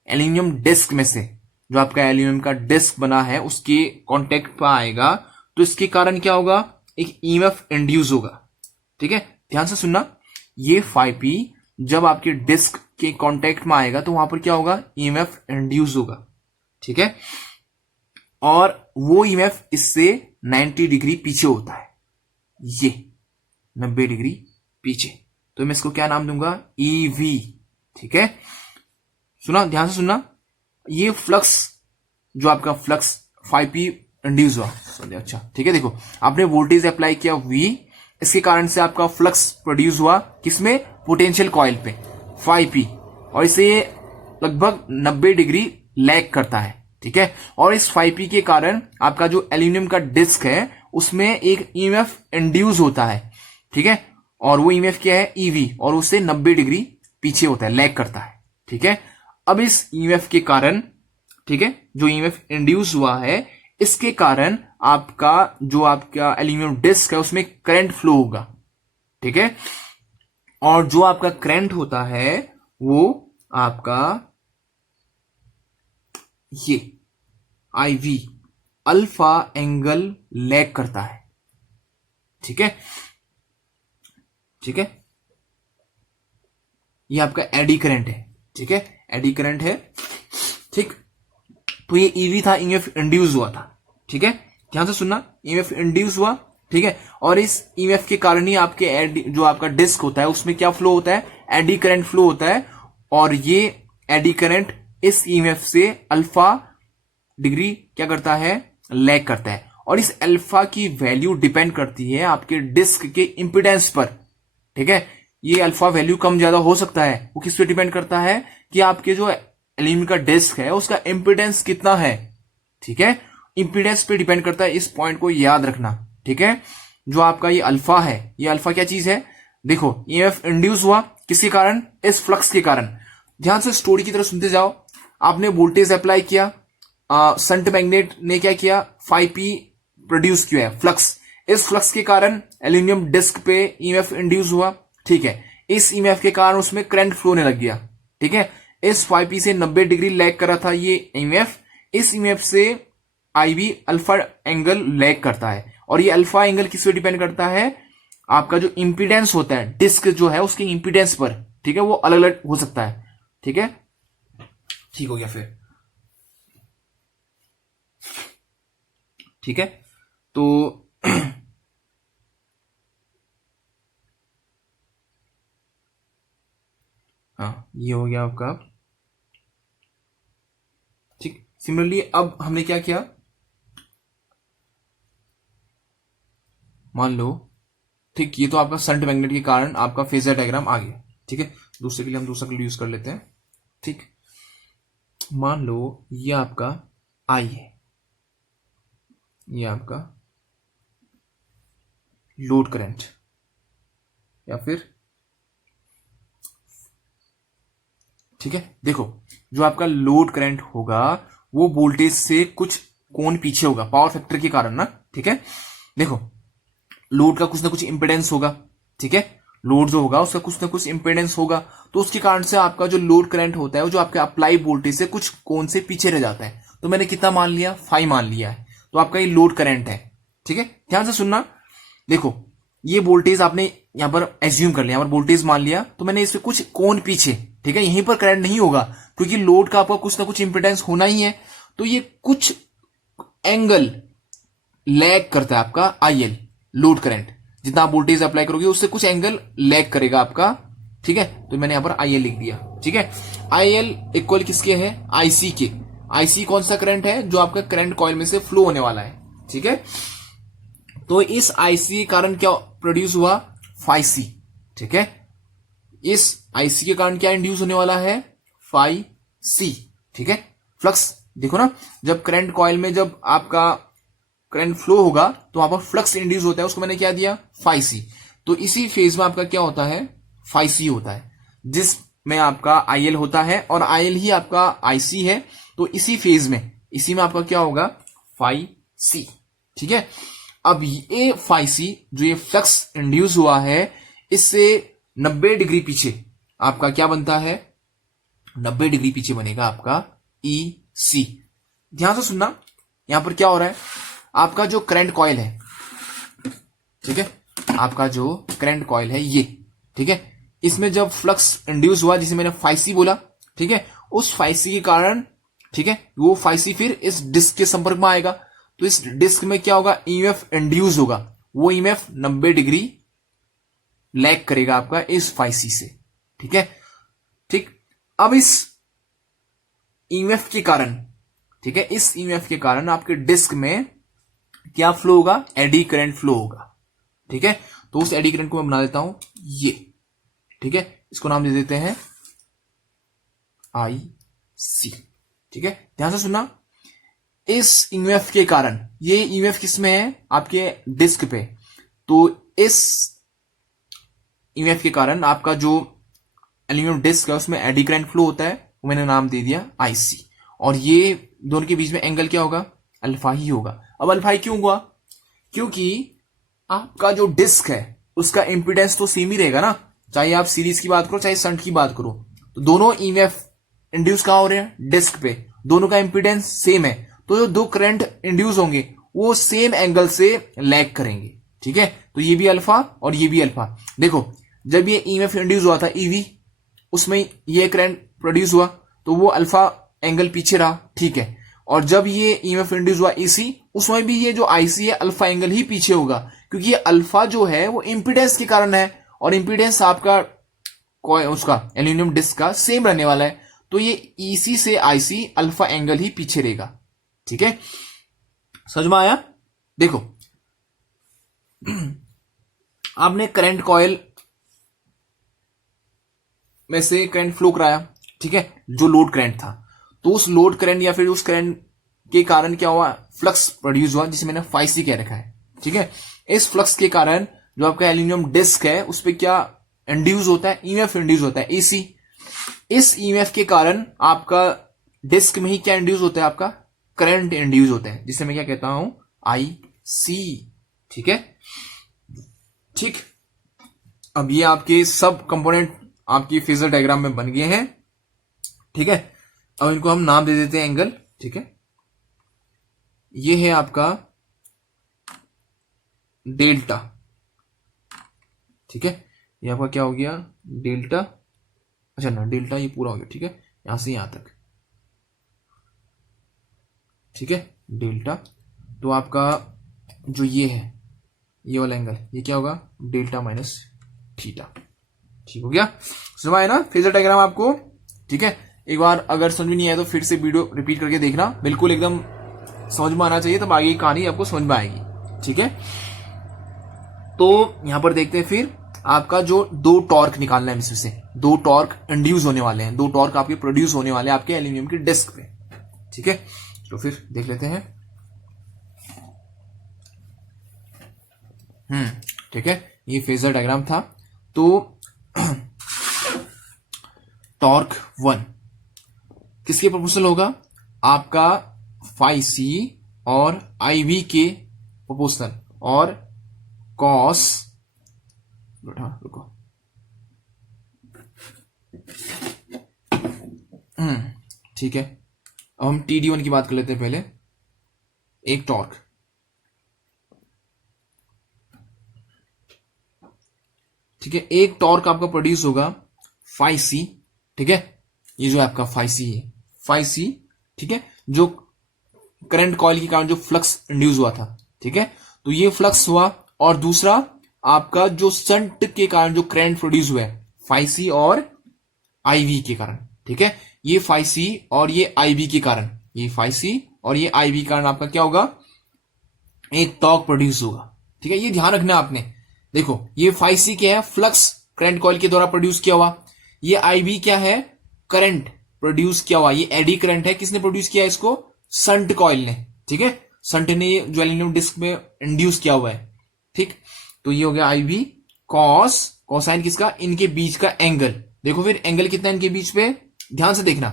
एल्यूमिनियम डिस्क में से, जो आपका एल्यूमिनियम का डिस्क बना है, उसके कांटेक्ट पर आएगा, तो इसके कारण क्या होगा, एक ईएमएफ इंड्यूस होगा, ठीक है। ध्यान से सुनना, ये 5P जब आपके डिस्क के कांटेक्ट में आएगा तो वहां पर क्या होगा, ईएमएफ इंड्यूस होगा, ठीक है, और वो ईएमएफ इससे 90 डिग्री पीछे होता है, ये 90 डिग्री पीछे, तो मैं इसको क्या नाम दूंगा, ईवी, ठीक है। सुना, ध्यान से सुनना, ये फ्लक्स, जो आपका फ्लक्स 5P इंड्यूस हुआ, अच्छा, ठीक है, देखो आपने वोल्टेज अप्लाई किया V, इसके कारण से आपका फ्लक्स प्रोड्यूस हुआ किसमें, पोटेंशियल कॉइल पे 5P, और इसे लगभग 90 डिग्री लैग करता है, ठीक है। और इस 5P के कारण आपका जो एल्यूमिनियम का डिस्क है उसमें एक ईएमएफ इंड्यूस होता है, ठीक है, और वो ईएमएफ क्या है, ईवी, और उससे 90 डिग्री पीछे होता है, लैग करता है, ठीक है। अब इस ईएमएफ के कारण, ठीक है, जो ईएमएफ इंड्यूस हुआ है, इसके कारण आपका जो आपका एल्यूमिनियम डिस्क है उसमें करंट फ्लो होगा, ठीक है, और जो आपका करंट होता है वो आपका ये IV अल्फा एंगल लैग करता है, ठीक है, ठीक है, ये आपका एडी करंट है, ठीक है, एडी करंट है, ठीक। तो ये ईवी था, ईएमएफ इंड्यूस हुआ था, ठीक है, ध्यान से सुनना, ईएमएफ इंड्यूस हुआ, ठीक है, और इस ईएमएफ के कारण ही आपके एडी, जो आपका डिस्क होता है उसमें क्या फ्लो होता है, एडी करंट फ्लो होता है, और ये एडी करंट इस ईएमएफ से अल्फा डिग्री क्या करता है, लैग करता है, और इस अल्फा की वैल्यू डिपेंड करती है आपके डिस्क के इंपिडेंस पर, ठीक है। ये अल्फा वैल्यू कम ज्यादा हो सकता है, वो किस पे डिपेंड करता है कि आपके जो एल्यूमिनियम का डिस्क है उसका इंपिडेंस कितना है, ठीक है, इंपिडेंस पे डिपेंड करता है, इस पॉइंट को याद रखना, ठीक है। जो आपका ये अल्फा है, ये अल्फा क्या चीज है, देखो ईएमएफ इंड्यूस हुआ किसके कारण, इस फ्लक्स के कारण। ध्यान से स्टोरी की तरफ सुनते जाओ, आपने वोल्टेज अप्लाई किया, संट मैग्नेट ने क्या किया, 5P प्रोड्यूस किया है फ्लक्स, इस फ्लक्स के कारण एल्यूमिनियम डिस्क पे ईएमएफ इंड्यूस हुआ, ठीक है, इस ईएमएफ के कारण उसमें करंट फ्लो होने लग गया, ठीक है, इस 5P से 90 डिग्री लैग कर रहा था ये ईएमएफ, इस ईएमएफ से IV अल्फा एंगल लैग करता है, और ये अल्फा एंगल किस पे डिपेंड करता है, आपका जो इंपीडेंस होता है डिस्क जो है उसके इंपीडेंस पर, ठीक है, वो अलग अलग हो सकता है, ठीक है, ठीक हो गया फिर, ठीक है। तो हाँ, ये हो गया आपका, ठीक। सिमिलरली अब हमने क्या किया, मान लो, ठीक, ये तो आपका संट मैग्नेट के कारण आपका फेजर डायग्राम आ गया, ठीक है। दूसरे के लिए हम दूसरा कलर यूज कर लेते हैं, ठीक। मान लो ये आपका I है, ये आपका लोड करंट, या फिर, ठीक है, देखो जो आपका लोड करंट होगा वो वोल्टेज से कुछ कोण पीछे होगा, पावर फैक्टर के कारण ना, ठीक है। देखो लोड का कुछ ना कुछ इंपेडेंस होगा, ठीक है, लोड जो होगा उसका कुछ ना कुछ इंपेडेंस होगा, तो उसके कारण से आपका जो लोड करंट होता है वो जो आपके अप्लाई वोल्टेज से कुछ कोण से पीछे रह जाता है, तो मैंने कितना मान लिया, 5 मान लिया है, तो आपका ये लोड करंट है, ठीक है। ध्यान से सुनना, देखो ये वोल्टेज आपने यहां पर एज्यूम कर लिया, यहां पर वोल्टेज मान लिया, तो मैंने इससे कुछ कोण पीछे, ठीक है, यहीं पर करंट नहीं होगा क्योंकि लोड का आपका कुछ ना कुछ इंपेडेंस होना ही है, तो ये कुछ एंगल लैग करता है आपका IL लोड करंट, जितना आप वोल्टेज अप्लाई करोगे उससे कुछ एंगल लैग करेगा आपका, ठीक है, तो मैंने यहां पर IL लिख दिया, ठीक है। ठीक है। आई एल इक्वल किसके है, आईसी के। आईसी कौन सा करंट है, जो आपका करंट कॉइल में से फ्लो होने वाला है, ठीक है। तो इस आईसी के कारण क्या प्रोड्यूस हुआ, फाई सी, ठीक है। इस आईसी के कारण क्या इंड्यूस होने वाला है, फाई सी, ठीक है। फ्लक्स देखो ना, जब करंट कॉइल में जब आपका करंट फ्लो होगा तो वहां पर फ्लक्स इंड्यूस होता है, उसको मैंने क्या दिया, फाई सी। तो इसी फेज में आपका क्या होता है, फाई सी होता है, जिसमें आपका आईएल होता है और आईएल ही आपका आईसी है। तो इसी फेज में, इसी में आपका क्या होगा, फाई सी, ठीक है। अब ये फाई सी जो ये फ्लक्स इंड्यूस हुआ है, इससे 90 डिग्री पीछे आपका क्या बनता है, 90 डिग्री पीछे बनेगा आपका ई सी। ध्यान से सुनना, यहां पर क्या हो रहा है, आपका जो करंट कॉइल है, ठीक है, आपका जो करंट कॉइल है ये, ठीक है, इसमें जब फ्लक्स इंड्यूस हुआ, जिसे मैंने फाई सी बोला, ठीक है, उस फाई सी के कारण, ठीक है, वो फाई सी फिर इस डिस्क के संपर्क में आएगा, तो इस डिस्क में क्या होगा, ईएमएफ इंड्यूस होगा, वो ईएमएफ 90 डिग्री लैग करेगा आपका इस फाई सी से, ठीक है। ठीक, अब इस ईएमएफ के कारण, ठीक है, इस ईएमएफ के कारण आपके डिस्क में क्या फ्लो होगा, एडी करंट फ्लो होगा, ठीक है। तो उस एडी करंट को मैं बना देता हूं ये, ठीक है, इसको नाम दे देते हैं आई सी, ठीक है। ध्यान से सुनना, इस ईएमएफ के कारण, ये ईएमएफ किसमें है, आपके डिस्क पे, तो इस ईएमएफ के कारण आपका जो एल्यूमिनियम डिस्क है उसमें एडी करंट फ्लो होता है, वो मैंने नाम दे दिया आईसी। और ये दोनों के बीच में एंगल क्या होगा, अल्फा ही होगा। अब अल्फा ही क्यों हुआ, क्योंकि आपका जो डिस्क है उसका इंपीडेंस तो सेम ही रहेगा ना, चाहे आप सीरीज की बात करो चाहे शंट की बात करो, तो दोनों ईएमएफ इंड्यूस कहां हो रहे हैं, डिस्क पे, दोनों का इंपीडेंस सेम है, तो जो दो करंट इंड्यूस होंगे वो सेम एंगल से लैग करेंगे, ठीक है। तो ये भी अल्फा और ये भी अल्फा। देखो, जब ये ईएमएफ इंड्यूस हुआ था ईवी, उसमें ये करंट प्रोड्यूस हुआ, तो वो अल्फा एंगल पीछे रहा, ठीक है। और जब ये ईएमएफ इंड्यूस हुआ ईसी, उसमें भी ये जो आईसी है अल्फा एंगल ही पीछे होगा, क्योंकि ये अल्फा जो है वो इंपीडेंस के कारण है, और इंपीडेंस आपका उसका एल्यूमिनियम डिस्क का सेम रहने वाला है, तो ये ईसी से आईसी अल्फा एंगल ही पीछे रहेगा, ठीक है। समझ में आया। देखो, आपने करंट कॉइल में से करंट फ्लो कराया, ठीक है, जो लोड करंट था, तो उस लोड करंट या फिर उस करंट के कारण क्या हुआ, फ्लक्स प्रोड्यूस हुआ, जिसे मैंने फाई सी कह रखा है, ठीक है। इस फ्लक्स के कारण जो आपका एल्यूमिनियम डिस्क है उस पर क्या इंड्यूस होता है, ईएमएफ इंड्यूस होता है, एसी। इस ईएमएफ के कारण आपका डिस्क में ही क्या इंड्यूस होता है, आपका करंट इंड्यूस होता है, जिसे मैं क्या कहता हूं, आई सी, ठीक है। ठीक, अब ये आपके सब कंपोनेंट आपकी फेजर डायग्राम में बन गए हैं, ठीक है। अब इनको हम नाम दे देते हैं एंगल, ठीक है। ये है आपका डेल्टा, ठीक है, ये आपका क्या हो गया, डेल्टा, अच्छा ना, डेल्टा ये पूरा हो गया, ठीक है, यहां से यहां तक, ठीक है, डेल्टा। तो आपका जो ये है, ये वाला एंगल, ये क्या होगा, डेल्टा माइनस थीटा, ठीक हो गया। समझ आया ना फेजर डायग्राम आपको, ठीक है। एक बार अगर समझ में नहीं आया तो फिर से वीडियो रिपीट करके देखना, बिल्कुल एकदम समझ में आना चाहिए, तब आगे की कहानी आपको समझ में आएगी, ठीक है। तो यहां पर देखते हैं फिर आपका जो दो टॉर्क निकालना है, इसमें से दो टॉर्क इंड्यूस होने वाले हैं, दो टॉर्क आपके प्रोड्यूस होने वाले हैं आपके एल्यूमिनियम की डिस्क पे, ठीक है। तो फिर देख लेते हैं, ठीक है, ये फेजर डायग्राम था। तो टॉर्क 1 किसके प्रोपोर्शनल होगा, आपका फाई सी और आई वी के प्रोपोर्शनल, और कॉस, रुको, ठीक है। अब हम TD1 की बात कर लेते हैं पहले। एक टॉर्क, ठीक है, एक टॉर्क आपका प्रोड्यूस होगा फाई सी, ठीक है, ये जो आपका फाई सी है, फाई सी, ठीक है, जो करंट कॉइल के कारण जो फ्लक्स इंड्यूस हुआ था, ठीक है, तो ये फ्लक्स हुआ। और दूसरा आपका जो शंट के कारण जो करंट प्रोड्यूस हुआ है, फाई सी और आई वी के कारण, ठीक है। ये फाई सी और ये आई बी के कारण, ये फाई सी और ये आई बी के कारण आपका क्या होगा, एक टॉर्क प्रोड्यूस होगा, ठीक है। ये ध्यान रखना आपने। देखो ये फाई सी क्या है, फ्लक्स करंट कॉइल के द्वारा प्रोड्यूस किया हुआ। ये आई बी क्या है, करंट प्रोड्यूस किया हुआ। ये एडी करंट है, किसने प्रोड्यूस किया इसको, संट कॉइल ने, ठीक है। संट ने जो एल्यूमिनियम डिस्क में इंड्यूस किया हुआ है, ठीक। तो ये हो गया आई बी। कॉस, कोसाइन किसका, इनके बीच का एंगल। देखो फिर एंगल कितना है इनके बीच पे, ध्यान से देखना।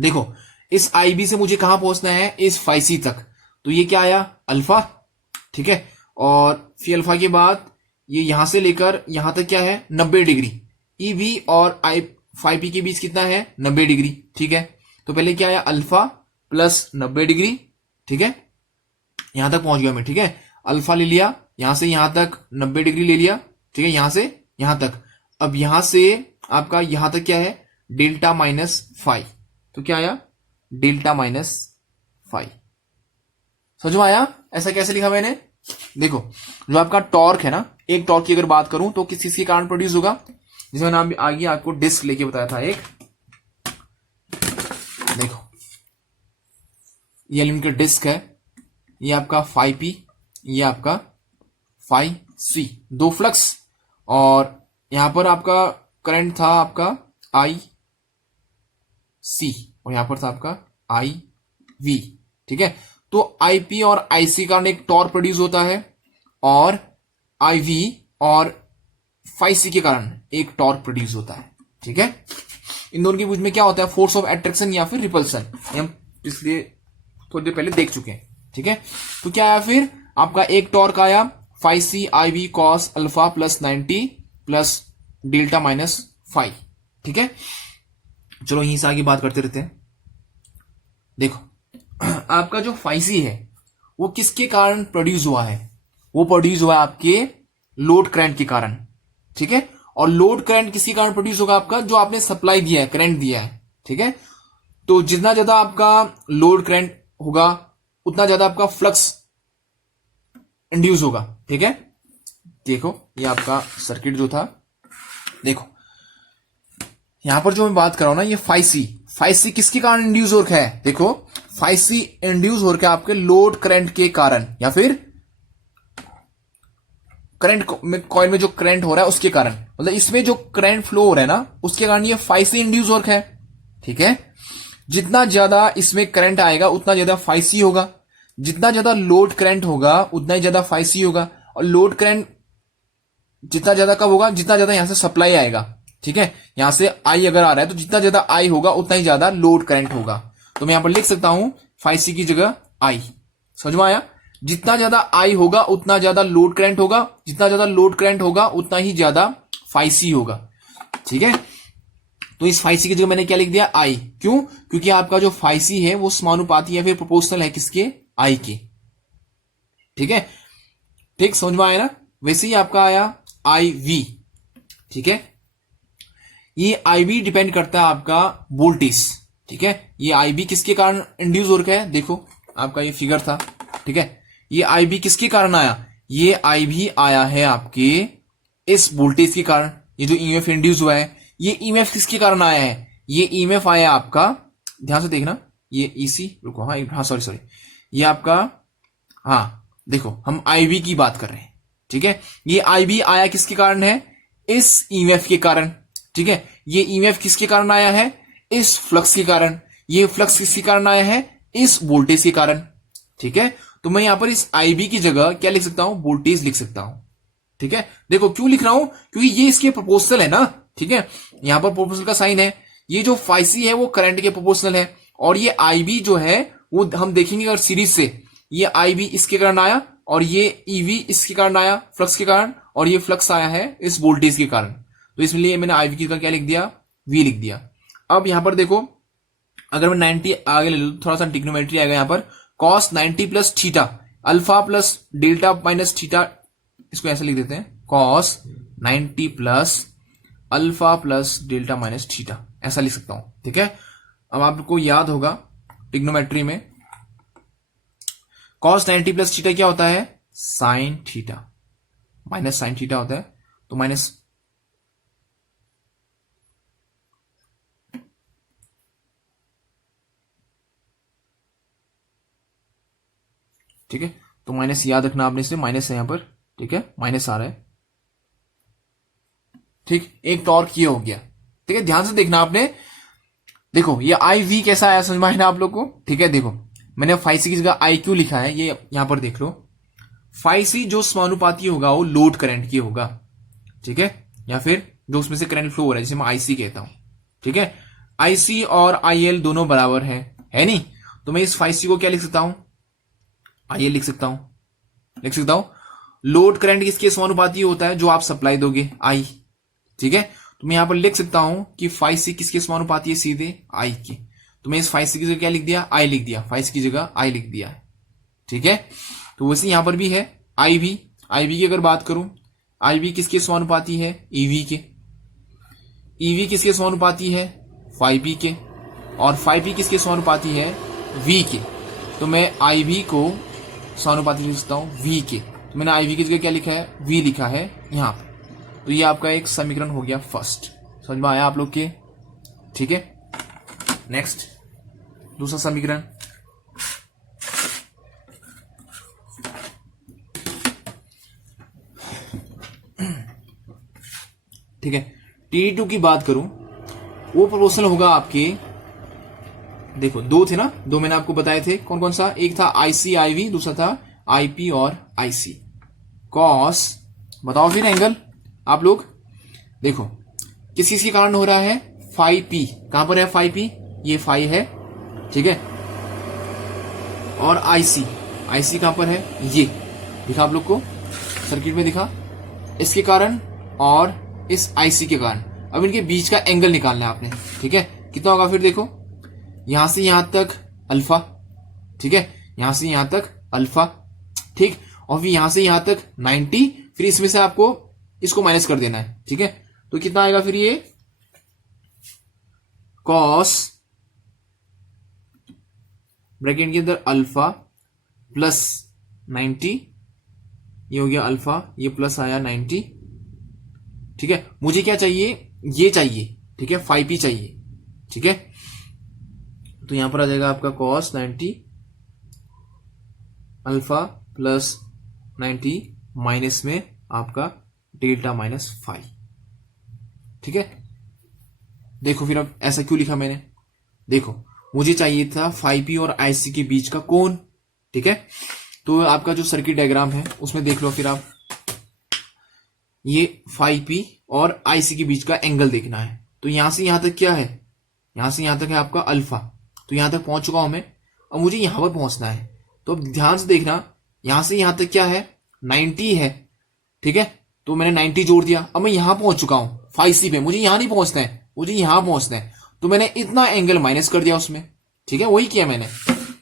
देखो इस आई बी से मुझे कहां पहुंचना है, इस फाई सी तक। तो ये क्या आया, अल्फा, ठीक है। और फिर अल्फा के बाद ये यहां से लेकर यहां तक क्या है, 90 डिग्री। ई बी और आई फाई पी के बीच कितना है, 90 डिग्री, ठीक है। तो पहले क्या आया, अल्फा प्लस 90 डिग्री, ठीक है। यहां तक पहुंच गया मैं, ठीक है। अल्फा ले लिया, यहां से यहां तक 90 डिग्री ले लिया, ठीक है, यहां से यहां तक। अब यहां से आपका यहां तक क्या है, डेल्टा माइनस फाई। तो क्या आया, डेल्टा माइनस फाई। समझ में आया, ऐसा कैसे लिखा मैंने। देखो जो आपका टॉर्क है ना, एक टॉर्क की अगर बात करूं तो किस चीज के कारण प्रोड्यूस होगा, जिसमें मैंने आगे आपको डिस्क लेके बताया था एक। देखो ये एल्यूमिनियम का डिस्क है, ये आपका फाई पी, ये आपका फाई सी, दो फ्लक्स। और यहां पर आपका करंट था आपका आई सी और यहां पर था आपका आई वी, ठीक है। तो आई पी और आई सी का एक टॉर्क प्रोड्यूस होता है और आई वी और फाई सी के कारण एक टॉर्क प्रोड्यूस होता है, ठीक है। इन दोनों के बीच में क्या होता है, फोर्स ऑफ अट्रैक्शन या फिर रिपल्सन, हम इसलिए थोड़ी देर पहले देख चुके हैं, ठीक है। तो क्या आया फिर आपका, एक टॉर्क आया phi C I V cos alpha plus 90 plus delta minus phi, ठीक है। चलो यहीं से आगे बात करते रहते हैं। देखो आपका जो फाई सी है वो किसके कारण प्रोड्यूस हुआ है, वो प्रोड्यूस हुआ है आपके लोड करंट के कारण, ठीक है। और लोड करंट किसी कारण प्रोड्यूस होगा, आपका जो आपने सप्लाई दिया है, करंट दिया है, ठीक है। तो जितना ज्यादा आपका लोड करंट होगा उतना ज्यादा आपका फ्लक्स इंड्यूस होगा, ठीक है। देखो ये आपका सर्किट जो था, देखो यहां पर जो मैं बात कर रहा हूं ना, ये फाई सी किसके कारण इंड्यूस हो रखा है, देखो फाई सी इंड्यूस हो रखा है आपके लोड करंट के कारण या फिर करंट में, कॉइल में जो करंट हो रहा है उसके कारण, मतलब इसमें जो करंट फ्लो हो रहा है ना उसके कारण ये फाई सी इंड्यूस हो रखा है, ठीक है। जितना ज्यादा इसमें करंट आएगा उतना ज्यादा फाई सी होगा, जितना ज्यादा लोड करंट होगा उतना ही ज्यादा फाई सी होगा। और लोड करंट जितना ज्यादा कब होगा, जितना ज्यादा यहां से सप्लाई आएगा, ठीक है। यहां से आई अगर आ रहा है तो जितना ज्यादा आई होगा उतना ही ज्यादा लोड करंट होगा। तो मैं यहां पर लिख सकता हूं फाई सी की जगह आई। समझ में आया, जितना ज्यादा आई होगा उतना ज्यादा लोड करंट होगा, जितना ज्यादा लोड करंट होगा उतना ही ज्यादा फाई सी होगा, ठीक है। तो इस फाई सी की जगह मैंने क्या लिख दिया, आई। क्यों, क्योंकि आपका जो फाई सी है वो समानुपाती या फिर प्रोपोर्शनल है किसके, आई के, ठीक है। ठीक, समझ में आया ना। वैसे ही आपका आया आई वी, ठीक है। ये आई वी डिपेंड करता है आपका वोल्टेज, ठीक है। ये आई बी किसके कारण इंड्यूस हो रखा है, देखो आपका ये फिगर था, ठीक है। ये आई बी किसके कारण आया, ये आई बी आया है आपके इस वोल्टेज के कारण। ये जो ईएमएफ इंड्यूस हुआ है, ये ईएमएफ किसके कारण आया है, ये ईएमएफ आया आपका, ध्यान से देखना, ये ईसी, रुको, हाँ सॉरी, ये आपका, हाँ देखो हम आई बी की बात कर रहे हैं, ठीक है। ये आई बी आया किसके कारण है, इस ईएमएफ के कारण, ठीक है। ये ईएमएफ किसके कारण आया है, इस फ्लक्स के कारण। ये फ्लक्स किसके कारण आया है, इस वोल्टेज के कारण, ठीक है। तो मैं यहां पर इस आई बी की जगह क्या लिख सकता हूं, वोल्टेज लिख सकता हूं, ठीक है। देखो क्यों लिख रहा हूं, क्योंकि ये इसके प्रोपोर्शनल है ना, ठीक है। यहां पर प्रोपोर्शनल का साइन है, ये जो फाई सी है वो करंट के प्रोपोर्शनल है, और ये आई बी जो है वो हम देखेंगे अगर सीरीज से, ये आई बी इसके कारण आया और ये ईवी इसके कारण आया, फ्लक्स के कारण, और ये फ्लक्स आया है इस वोल्टेज के कारण। तो इसलिए मैंने आई वी की जगह क्या लिख दिया, वी लिख दिया। अब यहां पर देखो अगर मैं 90 आगे ले लूं, थोड़ा सा टिग्नोमेट्री आएगा यहां पर, cos 90 plus theta alpha plus delta minus theta, इसको ऐसे लिख देते हैं, cos 90 plus alpha plus delta minus theta, ऐसा लिख सकता हूं, ठीक है। अब आपको याद होगा टिग्नोमेट्री में कॉस 90 प्लस थीटा क्या होता है, sine theta, minus sine theta होता है, तो माइनस ठीक है, तो माइनस याद रखना आपने, इसमें माइनस है यहाँ पर, ठीक है, माइनस आ रहा है, ठीक। एक टॉर्क ये हो गया, ठीक है, ध्यान से देखना आपने। देखो ये आई वी कैसा आया समझ में आया ना आप लोग को, ठीक है। देखो मैंने फाइव सी की जगह आई क्यू लिखा है, ये यहां पर देख लो। फाइव सी जो समानुपाती होगा वो लोड करंट की होगा, ठीक है, या फिर जो उसमें से करंट फ्लो हो रहा है जिसे मैं आईसी कहता हूं, ठीक है। आईसी और आईएल दोनों बराबर है नहीं, तो मैं इस फाइव सी को क्या लिख सकता हूं, आईएल लिख सकता हूं। लोड करंट किसके समानुपाती होता है, जो आप सप्लाई दोगे, आई, ठीक है। तो मैं यहां पर लिख सकता हूं कि फाइव सी किसके समानुपाती है, सीधे आई की। तो मैं इस फाइव सी की जगह क्या लिख दिया, आई लिख दिया, फाइव सी की जगह आई लिख दिया है, ठीक है। तो वैसे यहां पर भी है आई वी की अगर बात करूं, आई वी किसके समानुपाती है, ईवी के। ईवी किसके समानुपाती है, फाइव पी के। और फाइव पी किसके समानुपाती है, वी के। तो मैं आई वी को समानुपाती लिख सकता हूं वी के। तो मैंने आई वी की जगह क्या लिखा है, वी लिखा है यहां पर। तो ये आपका एक समीकरण हो गया फर्स्ट, समझ में आया आप लोग के, ठीक है। नेक्स्ट दूसरा समीकरण, ठीक है। T2 की बात करूं, वो प्रोपोर्शनल होगा आपके, देखो दो थे ना, दो मैंने आपको बताए थे, कौन कौन सा, एक था आईसी आईवी, दूसरा था आईपी और आईसी। कॉस बताओ फिर एंगल आप लोग, देखो किस चीज के कारण हो रहा है, फाइव पी, कहां पर है फाइव पी, ये फाइव है, ठीक है। और आईसी, आईसी कहां पर है, ये दिखा आप लोग को सर्किट में दिखा, इसके कारण और इस आईसी के कारण। अब इनके बीच का एंगल निकालना है आपने, ठीक है। कितना होगा फिर, देखो यहां से यहां तक अल्फा, ठीक है, यहां से यहां तक अल्फा, ठीक। और फिर यहां से यहां तक 90, फिर इसमें से आपको इसको माइनस कर देना है, ठीक है। तो कितना आएगा फिर, ये कॉस ब्रैकेट के अंदर अल्फा प्लस 90, ये हो गया अल्फा, ये प्लस आया 90, ठीक है। मुझे क्या चाहिए, ये चाहिए, ठीक है, 5p चाहिए, ठीक है। तो यहां पर आ जाएगा आपका कॉस 90 अल्फा प्लस 90 माइनस में आपका डेल्टा माइनस 5, ठीक है। देखो फिर अब ऐसा क्यों लिखा मैंने, देखो मुझे चाहिए था 5p और आईसी के बीच का कोण, ठीक है। तो आपका जो सर्किट डायग्राम है उसमें देख लो फिर आप, ये 5p और आईसी के बीच का एंगल देखना है। तो यहां से यहां तक क्या है, यहां से यहां तक है आपका अल्फा, तो यहां तक पहुंच चुका हूं मैं, अब मुझे यहां पर पहुंचना है। तो अब ध्यान से देखना, यहां से यहां तक क्या है, 90 है, ठीक है। तो मैंने 90 जोड़ दिया, अब मैं यहां पहुंच चुका हूं 5c पे, मुझे यहां नहीं पहुंचना है, मुझे यहां पहुंचना है। तो मैंने इतना एंगल माइनस कर दिया उसमें, ठीक है, वही किया मैंने।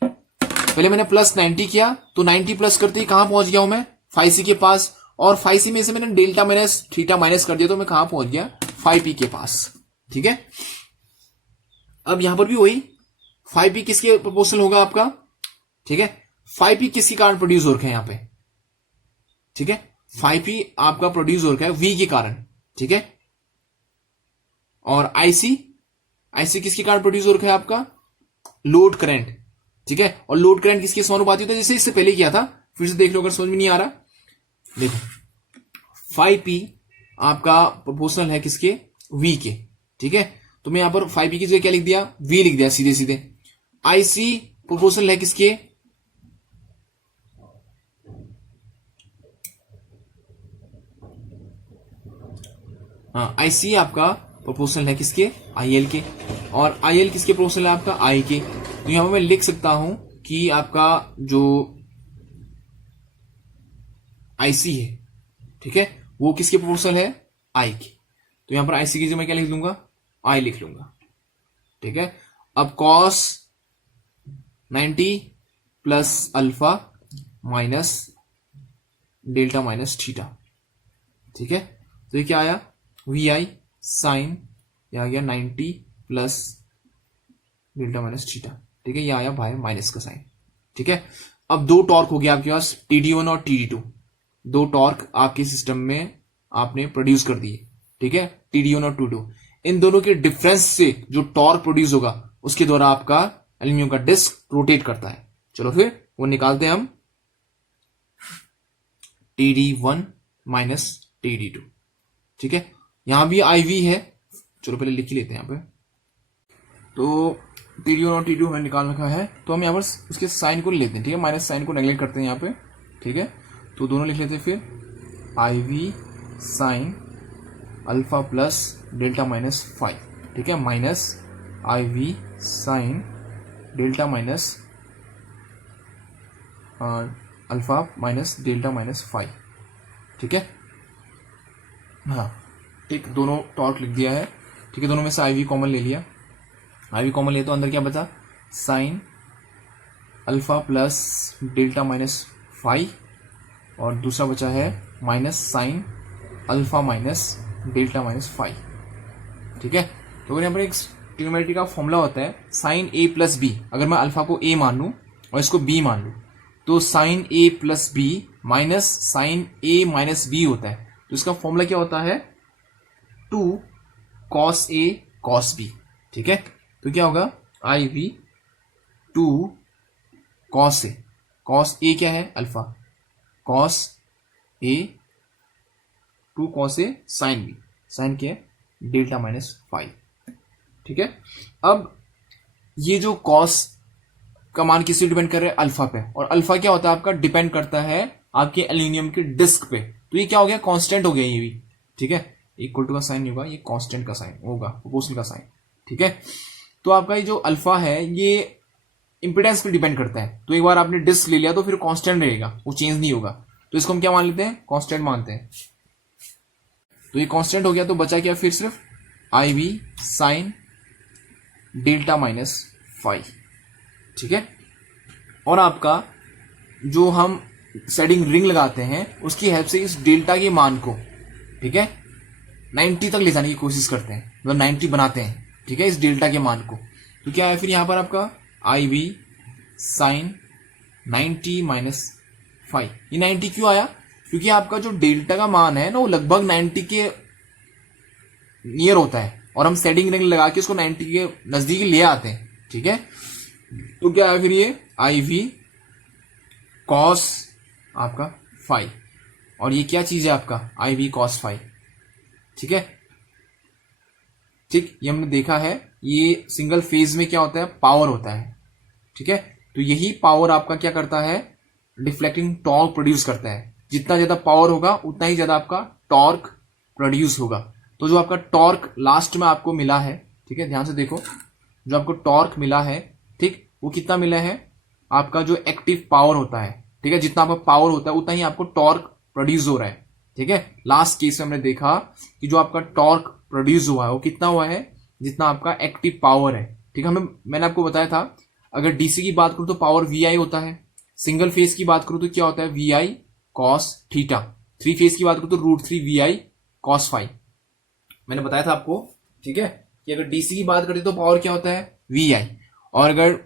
पहले मैंने प्लस 90 किया, तो 90 प्लस करते ही कहां पहुंच गया हूं मैं, 5c के पास। और 5c में से मैंने डेल्टा माइनस थीटा माइनस कर दिया, तो मैं कहां पहुंच गया, 5p के पास, ठीक है। अब यहां पर भी वही 5p किसके प्रोपोर्शनल होगा आपका, ठीक है। 5p किसके कारण प्रोड्यूस हो रखा है यहां पे, ठीक है, 5p आपका प्रोड्यूस हो रखा है v के कारण, ठीक है। और आईसी किसके कारण प्रोड्यूस हो रखा है आपका, लोड करंट, ठीक है। और लोड करंट किसके समानुपाती होता है, जैसे इससे पहले किया था, फिर से देख लो अगर समझ में नहीं आ रहा। देखो 5p आपका प्रोपोर्शनल है किसके, v के, ठीक है। तो मैं यहां पर 5p की जगह क्या लिख दिया, v लिख दिया सीधे सीधे। आईसी प्रोपोर्शनल है किसके, हाँ आईसी आपका प्रोपोर्शनल है किसके, आईएल के। और आईएल किसके प्रोपोर्शनल है आपका, आई के। तो यहां पर मैं लिख सकता हूं कि आपका जो आईसी है, ठीक है, वो किसके प्रोपोर्शनल है, आई के। तो यहां पर आईसी की जगह मैं क्या लिख लूंगा, आई लिख लूंगा, ठीक है। अब cos 90 plus alpha minus delta minus theta, ठीक है। तो ये क्या आया, वी आई साइन, यह आ गया 90 प्लस डेल्टा माइनस थीटा, ठीक है। ये आया बाय माइनस का साइन, ठीक है। अब दो टॉर्क हो गया आपके पास, TD1 और TD2, दो टॉर्क आपके सिस्टम में आपने प्रोड्यूस कर दिए, ठीक है, TD1 और TD2। इन दोनों के डिफरेंस से जो टॉर्क प्रोड्यूस होगा उसके द्वारा आपका एल्यूमिनियम का डिस्क रोटेट करता है। चलो फिर वो निकालते हैं हम। TD1 minus TD2। ठीक है, यहां भी IV है, चलो पहले लिख ही लेते हैं यहाँ पे। तो TD1 और TD2 हमें निकाल रखा है, तो हम यहाँ पर उसके साइन को लेते हैं। ठीक है, माइनस साइन को नेगलेक्ट करते हैं यहाँ पे। ठीक है, तो दोनों लिख लेते हैं फिर IV sine alpha plus delta minus 5। ठीक है, minus IV sine delta minus alpha minus delta minus 5। ठीक है, हाँ ठीक, दोनों टॉर्क लिख दिया है। ठीक है, दोनों में से IV कॉमन ले लिया। IV कॉमन लिया तो अंदर क्या बचा, sine alpha plus delta minus 5, और दूसरा बचा है minus sine alpha minus delta minus 5। ठीक है, तो अगर यहाँ पर एक ट्रिग्नोमेट्री का फॉर्मूला होता है साइन A प्लस बी। अगर मैं अल्फा को A मान लूँ और इसको B मान लूँ, तो sine A plus B minus sine A minus B होता है। तो इसका फॉर्मूला क्या होता है, 2 cos A cos B। ठीक है, तो क्या होगा, IV 2 cos A। cos A क्या है, alpha, cos A 2 cos A sine B, sine क्या है, डेल्टा माइनस 5। ठीक है, अब ये जो cos का मान किस पे डिपेंड कर रहा है, अल्फा पे, और अल्फा क्या होता है आपका, डिपेंड करता है आपके एल्यूमिनियम के डिस्क पे। तो ये क्या हो गया, कांस्टेंट हो गया ये भी। ठीक है, इक्वल टू का साइन नहीं होगा, ये कांस्टेंट का साइन होगा, प्रोपोर्शनल का साइन। ठीक है, तो आपका ये जो अल्फा है ये इंपिडेंस पे डिपेंड करता है। तो एक बार आपने डिस्क ले लिया तो फिर कांस्टेंट रहेगा, वो चेंज नहीं होगा। तो इसको हम क्या मान लेते हैं, कांस्टेंट मानते हैं। तो ये कांस्टेंट हो गया, तो बचा क्या फिर सिर्फ IV साइन डेल्टा माइनस 5। ठीक है, और आपका जो हम शेडिंग रिंग लगाते हैं उसकी हेल्प से इस डेल्टा के मान को, ठीक है, 90 तक ले जाने की कोशिश करते हैं, मतलब 90 बनाते हैं। ठीक है, इस डेल्टा के मान को। तो क्या है फिर यहां पर आपका IV साइन 90 माइनस 5। ये 90 क्यों आया, क्योंकि आपका जो डेल्टा का मान है ना वो लगभग 90 के नियर होता है, और हम सेटिंग रिंग लगा के उसको 90 के नजदीक ले आते हैं। ठीक है, तो क्या है फिर ये IV कॉस आपका 5, और ये क्या चीज है आपका IV कॉस 5। ठीक है, ठीक, ये हमने देखा है, ये सिंगल फेज में क्या होता है, पावर होता है। ठीक है, तो यही पावर आपका क्या करता है, डिफ्लेक्टिंग टॉर्क प्रोड्यूस करता है। जितना ज्यादा पावर होगा उतना ही ज्यादा आपका टॉर्क प्रोड्यूस होगा। तो जो आपका टॉर्क लास्ट में आपको मिला है, ठीक है, ध्यान से देखो, जो आपको टॉर्क मिला है, ठीक, वो कितना मिला है, आपका जो एक्टिव पावर होता है। ठीक है, जितना आपका पावर होता है उतना ही आपको टॉर्क प्रोड्यूस हो रहा है। ठीक है, लास्ट केस में हमने देखा कि जो आपका टॉर्क प्रोड्यूस हुआ है वो कितना हुआ है, जितना आपका एक्टिव पावर है। ठीक है, मैंने आपको बताया था, अगर डीसी की बात करूं तो पावर VI होता है, सिंगल फेज की बात करूं तो क्या होता है, VI cos थीटा, 3 फेज की बात करूं तो √3 VI cos 5। मैंने बताया था आपको, ठीक है, कि अगर डीसी की बात करते तो पावर क्या होता है, VI, और अगर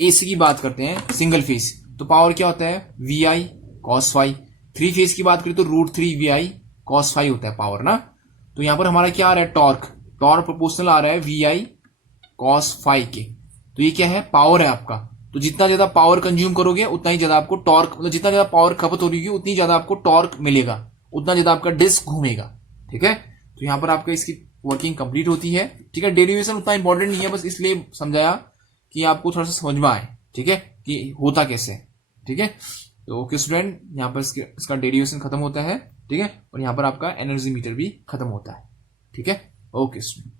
एसी की बात करते हैं सिंगल फेज तो पावर क्या होता है, VI cos 5। 3 फेज की बात करें तो √3 VI cos 5 होता है पावर ना। तो यहां पर हमारा क्या आ रहा है, टॉर्क प्रोपोर्शनल आ रहा है VI cos 5 के। तो ये क्या है, पावर है आपका। तो जितना ज्यादा पावर कंज्यूम करोगे उतना ही ज्यादा आपको टॉर्क, मतलब जितना ज्यादा पावर खपत हो रही होगी उतनी ज्यादा आपको टॉर्क मिलेगा, उतना ज्यादा आपका डिस्क घूमेगा। ठीक है, तो यहां पर आपका इसकी वर्किंग कंप्लीट होती है। ठीक है, डेरिवेशन उतना इंपॉर्टेंट नहीं है, बस इसलिए समझाया कि आपको थोड़ा सा समझ में आए, ठीक है, कि होता कैसे। ठीक है, तो ओके स्टूडेंट, यहाँ पर इसका डेरिवेशन खत्म होता है। ठीक है, और यहाँ पर आपका एनर्जी मीटर भी खत्म होता है। ठीक है, ओके स्टूडेंट।